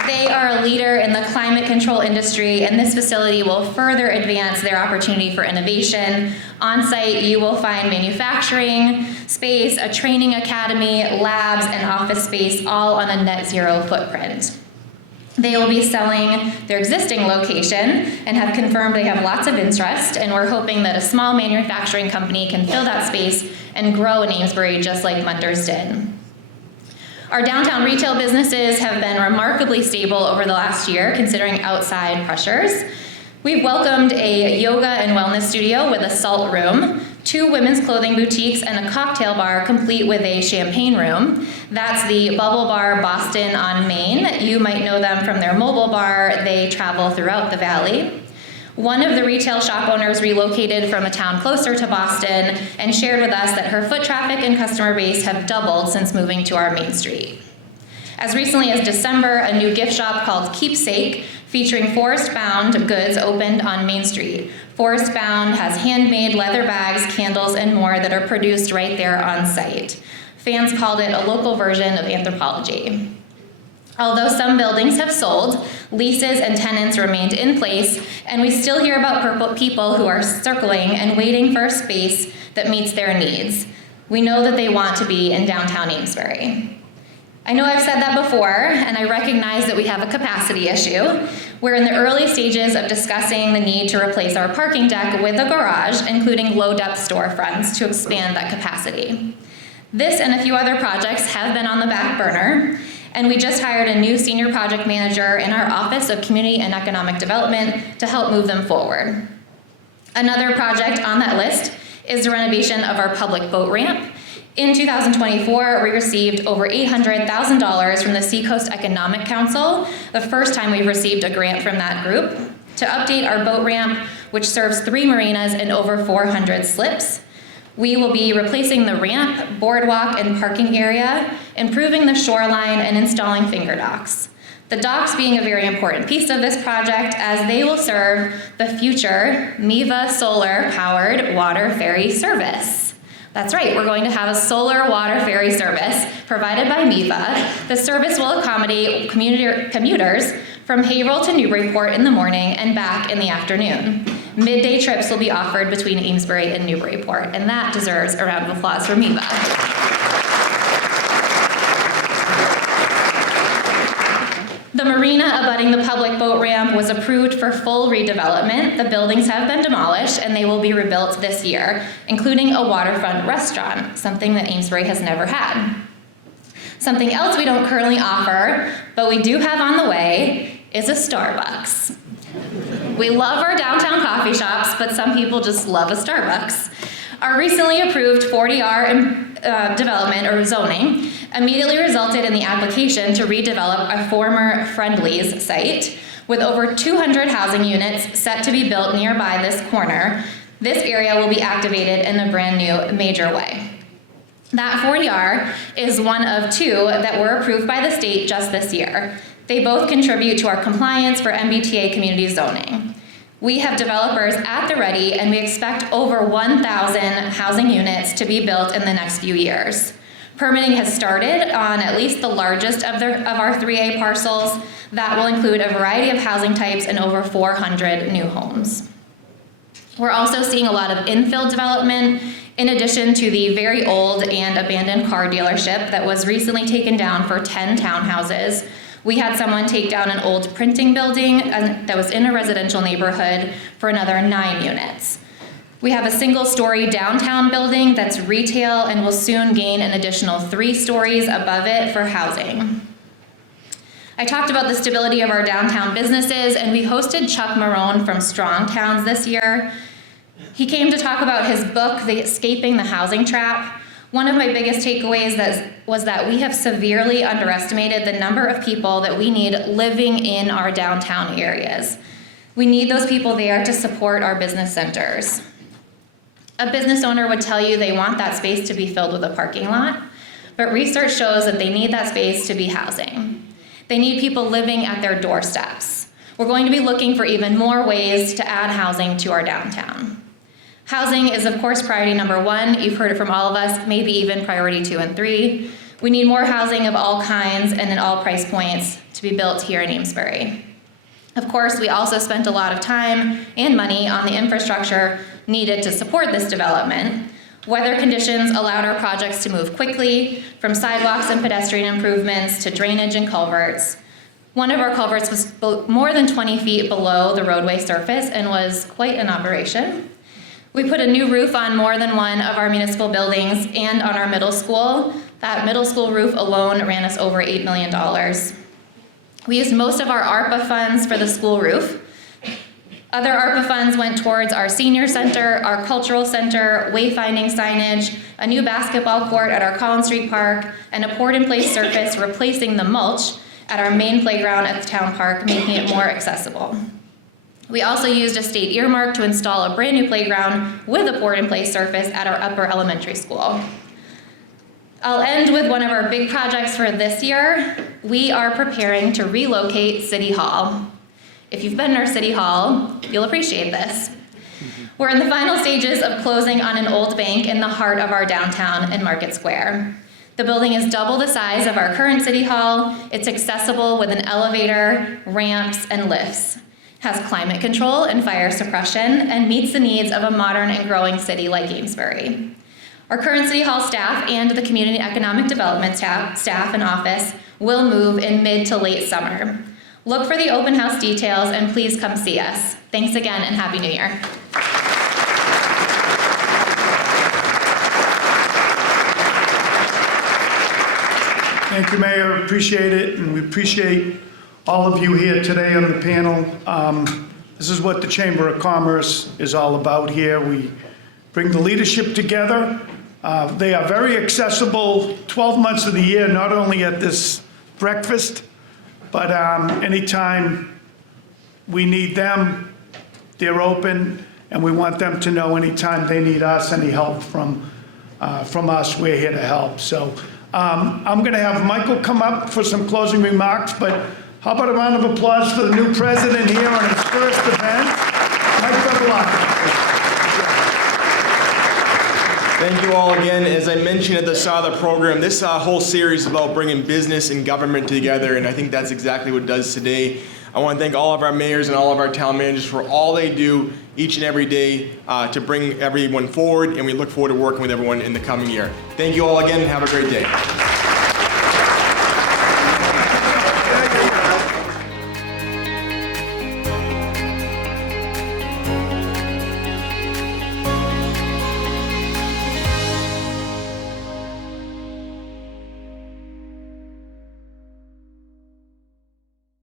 They are a leader in the climate control industry, and this facility will further advance their opportunity for innovation. On site, you will find manufacturing space, a training academy, labs, and office space, all on a net zero footprint. They will be selling their existing location and have confirmed they have lots of interest, and we're hoping that a small manufacturing company can fill that space and grow in Amesbury just like Munters did. Our downtown retail businesses have been remarkably stable over the last year, considering outside pressures. We've welcomed a yoga and wellness studio with a salt room, 2 women's clothing boutiques, and a cocktail bar complete with a champagne room. That's the Bubble Bar Boston on Main. You might know them from their mobile bar. They travel throughout the valley. One of the retail shop owners relocated from a town closer to Boston and shared with us that her foot traffic and customer base have doubled since moving to our main street. As recently as December, a new gift shop called Keepsake, featuring forest-bound goods, opened on Main Street. Forest-bound has handmade leather bags, candles, and more that are produced right there on site. Fans called it a local version of Anthropology. Although some buildings have sold, leases and tenants remained in place, and we still hear about people who are circling and waiting for a space that meets their needs. We know that they want to be in downtown Amesbury. I know I've said that before, and I recognize that we have a capacity issue. We're in the early stages of discussing the need to replace our parking deck with a garage, including low-depth storefronts, to expand that capacity. This and a few other projects have been on the back burner, and we just hired a new senior project manager in our Office of Community and Economic Development to help move them forward. Another project on that list is the renovation of our public boat ramp. In 2024, we received over $800,000 from the Seacoast Economic Council, the first time we've received a grant from that group, to update our boat ramp, which serves 3 marinas and over 400 slips. We will be replacing the ramp, boardwalk, and parking area, improving the shoreline, and installing finger docks. The docks being a very important piece of this project, as they will serve the future MEVA solar-powered water ferry service. That's right, we're going to have a solar water ferry service provided by MEVA. The service will accommodate commuters from Haverhill to Newburyport in the morning and back in the afternoon. Midday trips will be offered between Amesbury and Newburyport, and that deserves a round of applause for MEVA. The marina abutting the public boat ramp was approved for full redevelopment. The buildings have been demolished, and they will be rebuilt this year, including a waterfront restaurant, something that Amesbury has never had. Something else we don't currently offer, but we do have on the way, is a Starbucks. We love our downtown coffee shops, but some people just love a Starbucks. Our recently approved 40R development or zoning immediately resulted in the application to redevelop a former Friendly's site. With over 200 housing units set to be built nearby this corner, this area will be activated in a brand new major way. That 40R is one of 2 that were approved by the state just this year. They both contribute to our compliance for MBTA community zoning. We have developers at the ready, and we expect over 1,000 housing units to be built in the next few years. Permitting has started on at least the largest of our 3A parcels. That will include a variety of housing types and over 400 new homes. We're also seeing a lot of infill development, in addition to the very old and abandoned car dealership that was recently taken down for 10 townhouses. We had someone take down an old printing building that was in a residential neighborhood for another 9 units. We have a single-story downtown building that's retail and will soon gain an additional 3 stories above it for housing. I talked about the stability of our downtown businesses, and we hosted Chuck Marone from Strong Towns this year. He came to talk about his book, Escaping the Housing Trap. One of my biggest takeaways was that we have severely underestimated the number of people that we need living in our downtown areas. We need those people there to support our business centers. A business owner would tell you they want that space to be filled with a parking lot, but research shows that they need that space to be housing. They need people living at their doorsteps. We're going to be looking for even more ways to add housing to our downtown. Housing is, of course, priority number 1. You've heard it from all of us, maybe even priority 2 and 3. We need more housing of all kinds and at all price points to be built here in Amesbury. Of course, we also spent a lot of time and money on the infrastructure needed to support this development. Weather conditions allowed our projects to move quickly, from sidewalks and pedestrian improvements to drainage and culverts. One of our culverts was more than 20 feet below the roadway surface and was quite an operation. We put a new roof on more than one of our municipal buildings and on our middle school. That middle school roof alone ran us over $8 million. We used most of our ARPA funds for the school roof. Other ARPA funds went towards our senior center, our cultural center, wayfinding signage, a new basketball court at our Collins Street Park, and a poured-in-place surface replacing the mulch at our main playground at the town park, making it more accessible. We also used a state earmark to install a brand new playground with a poured-in-place surface at our upper elementary school. I'll end with one of our big projects for this year. We are preparing to relocate City Hall. If you've been in our City Hall, you'll appreciate this. We're in the final stages of closing on an old bank in the heart of our downtown in Market Square. The building is double the size of our current City Hall. It's accessible with an elevator, ramps, and lifts. Has climate control and fire suppression, and meets the needs of a modern and growing city like Amesbury. Our current City Hall staff and the Community Economic Development staff and office will move in mid to late summer. Look for the open house details and please come see us. Thanks again and Happy New Year. Thank you, Mayor. Appreciate it, and we appreciate all of you here today on the panel. This is what the Chamber of Commerce is all about here. We bring the leadership together. They are very accessible 12 months of the year, not only at this breakfast, but anytime we need them, they're open, and we want them to know anytime they need us, any help from us, we're here to help. So I'm going to have Michael come up for some closing remarks, but how about a round of applause for the new president here on his first event? Mike Bevilacqua. Thank you all again. As I mentioned at the start of the program, this whole series is about bringing business and government together, and I think that's exactly what it does today. I want to thank all of our mayors and all of our town managers for all they do each and every day to bring everyone forward, and we look forward to working with everyone in the coming year. Thank you all again, and have a great day.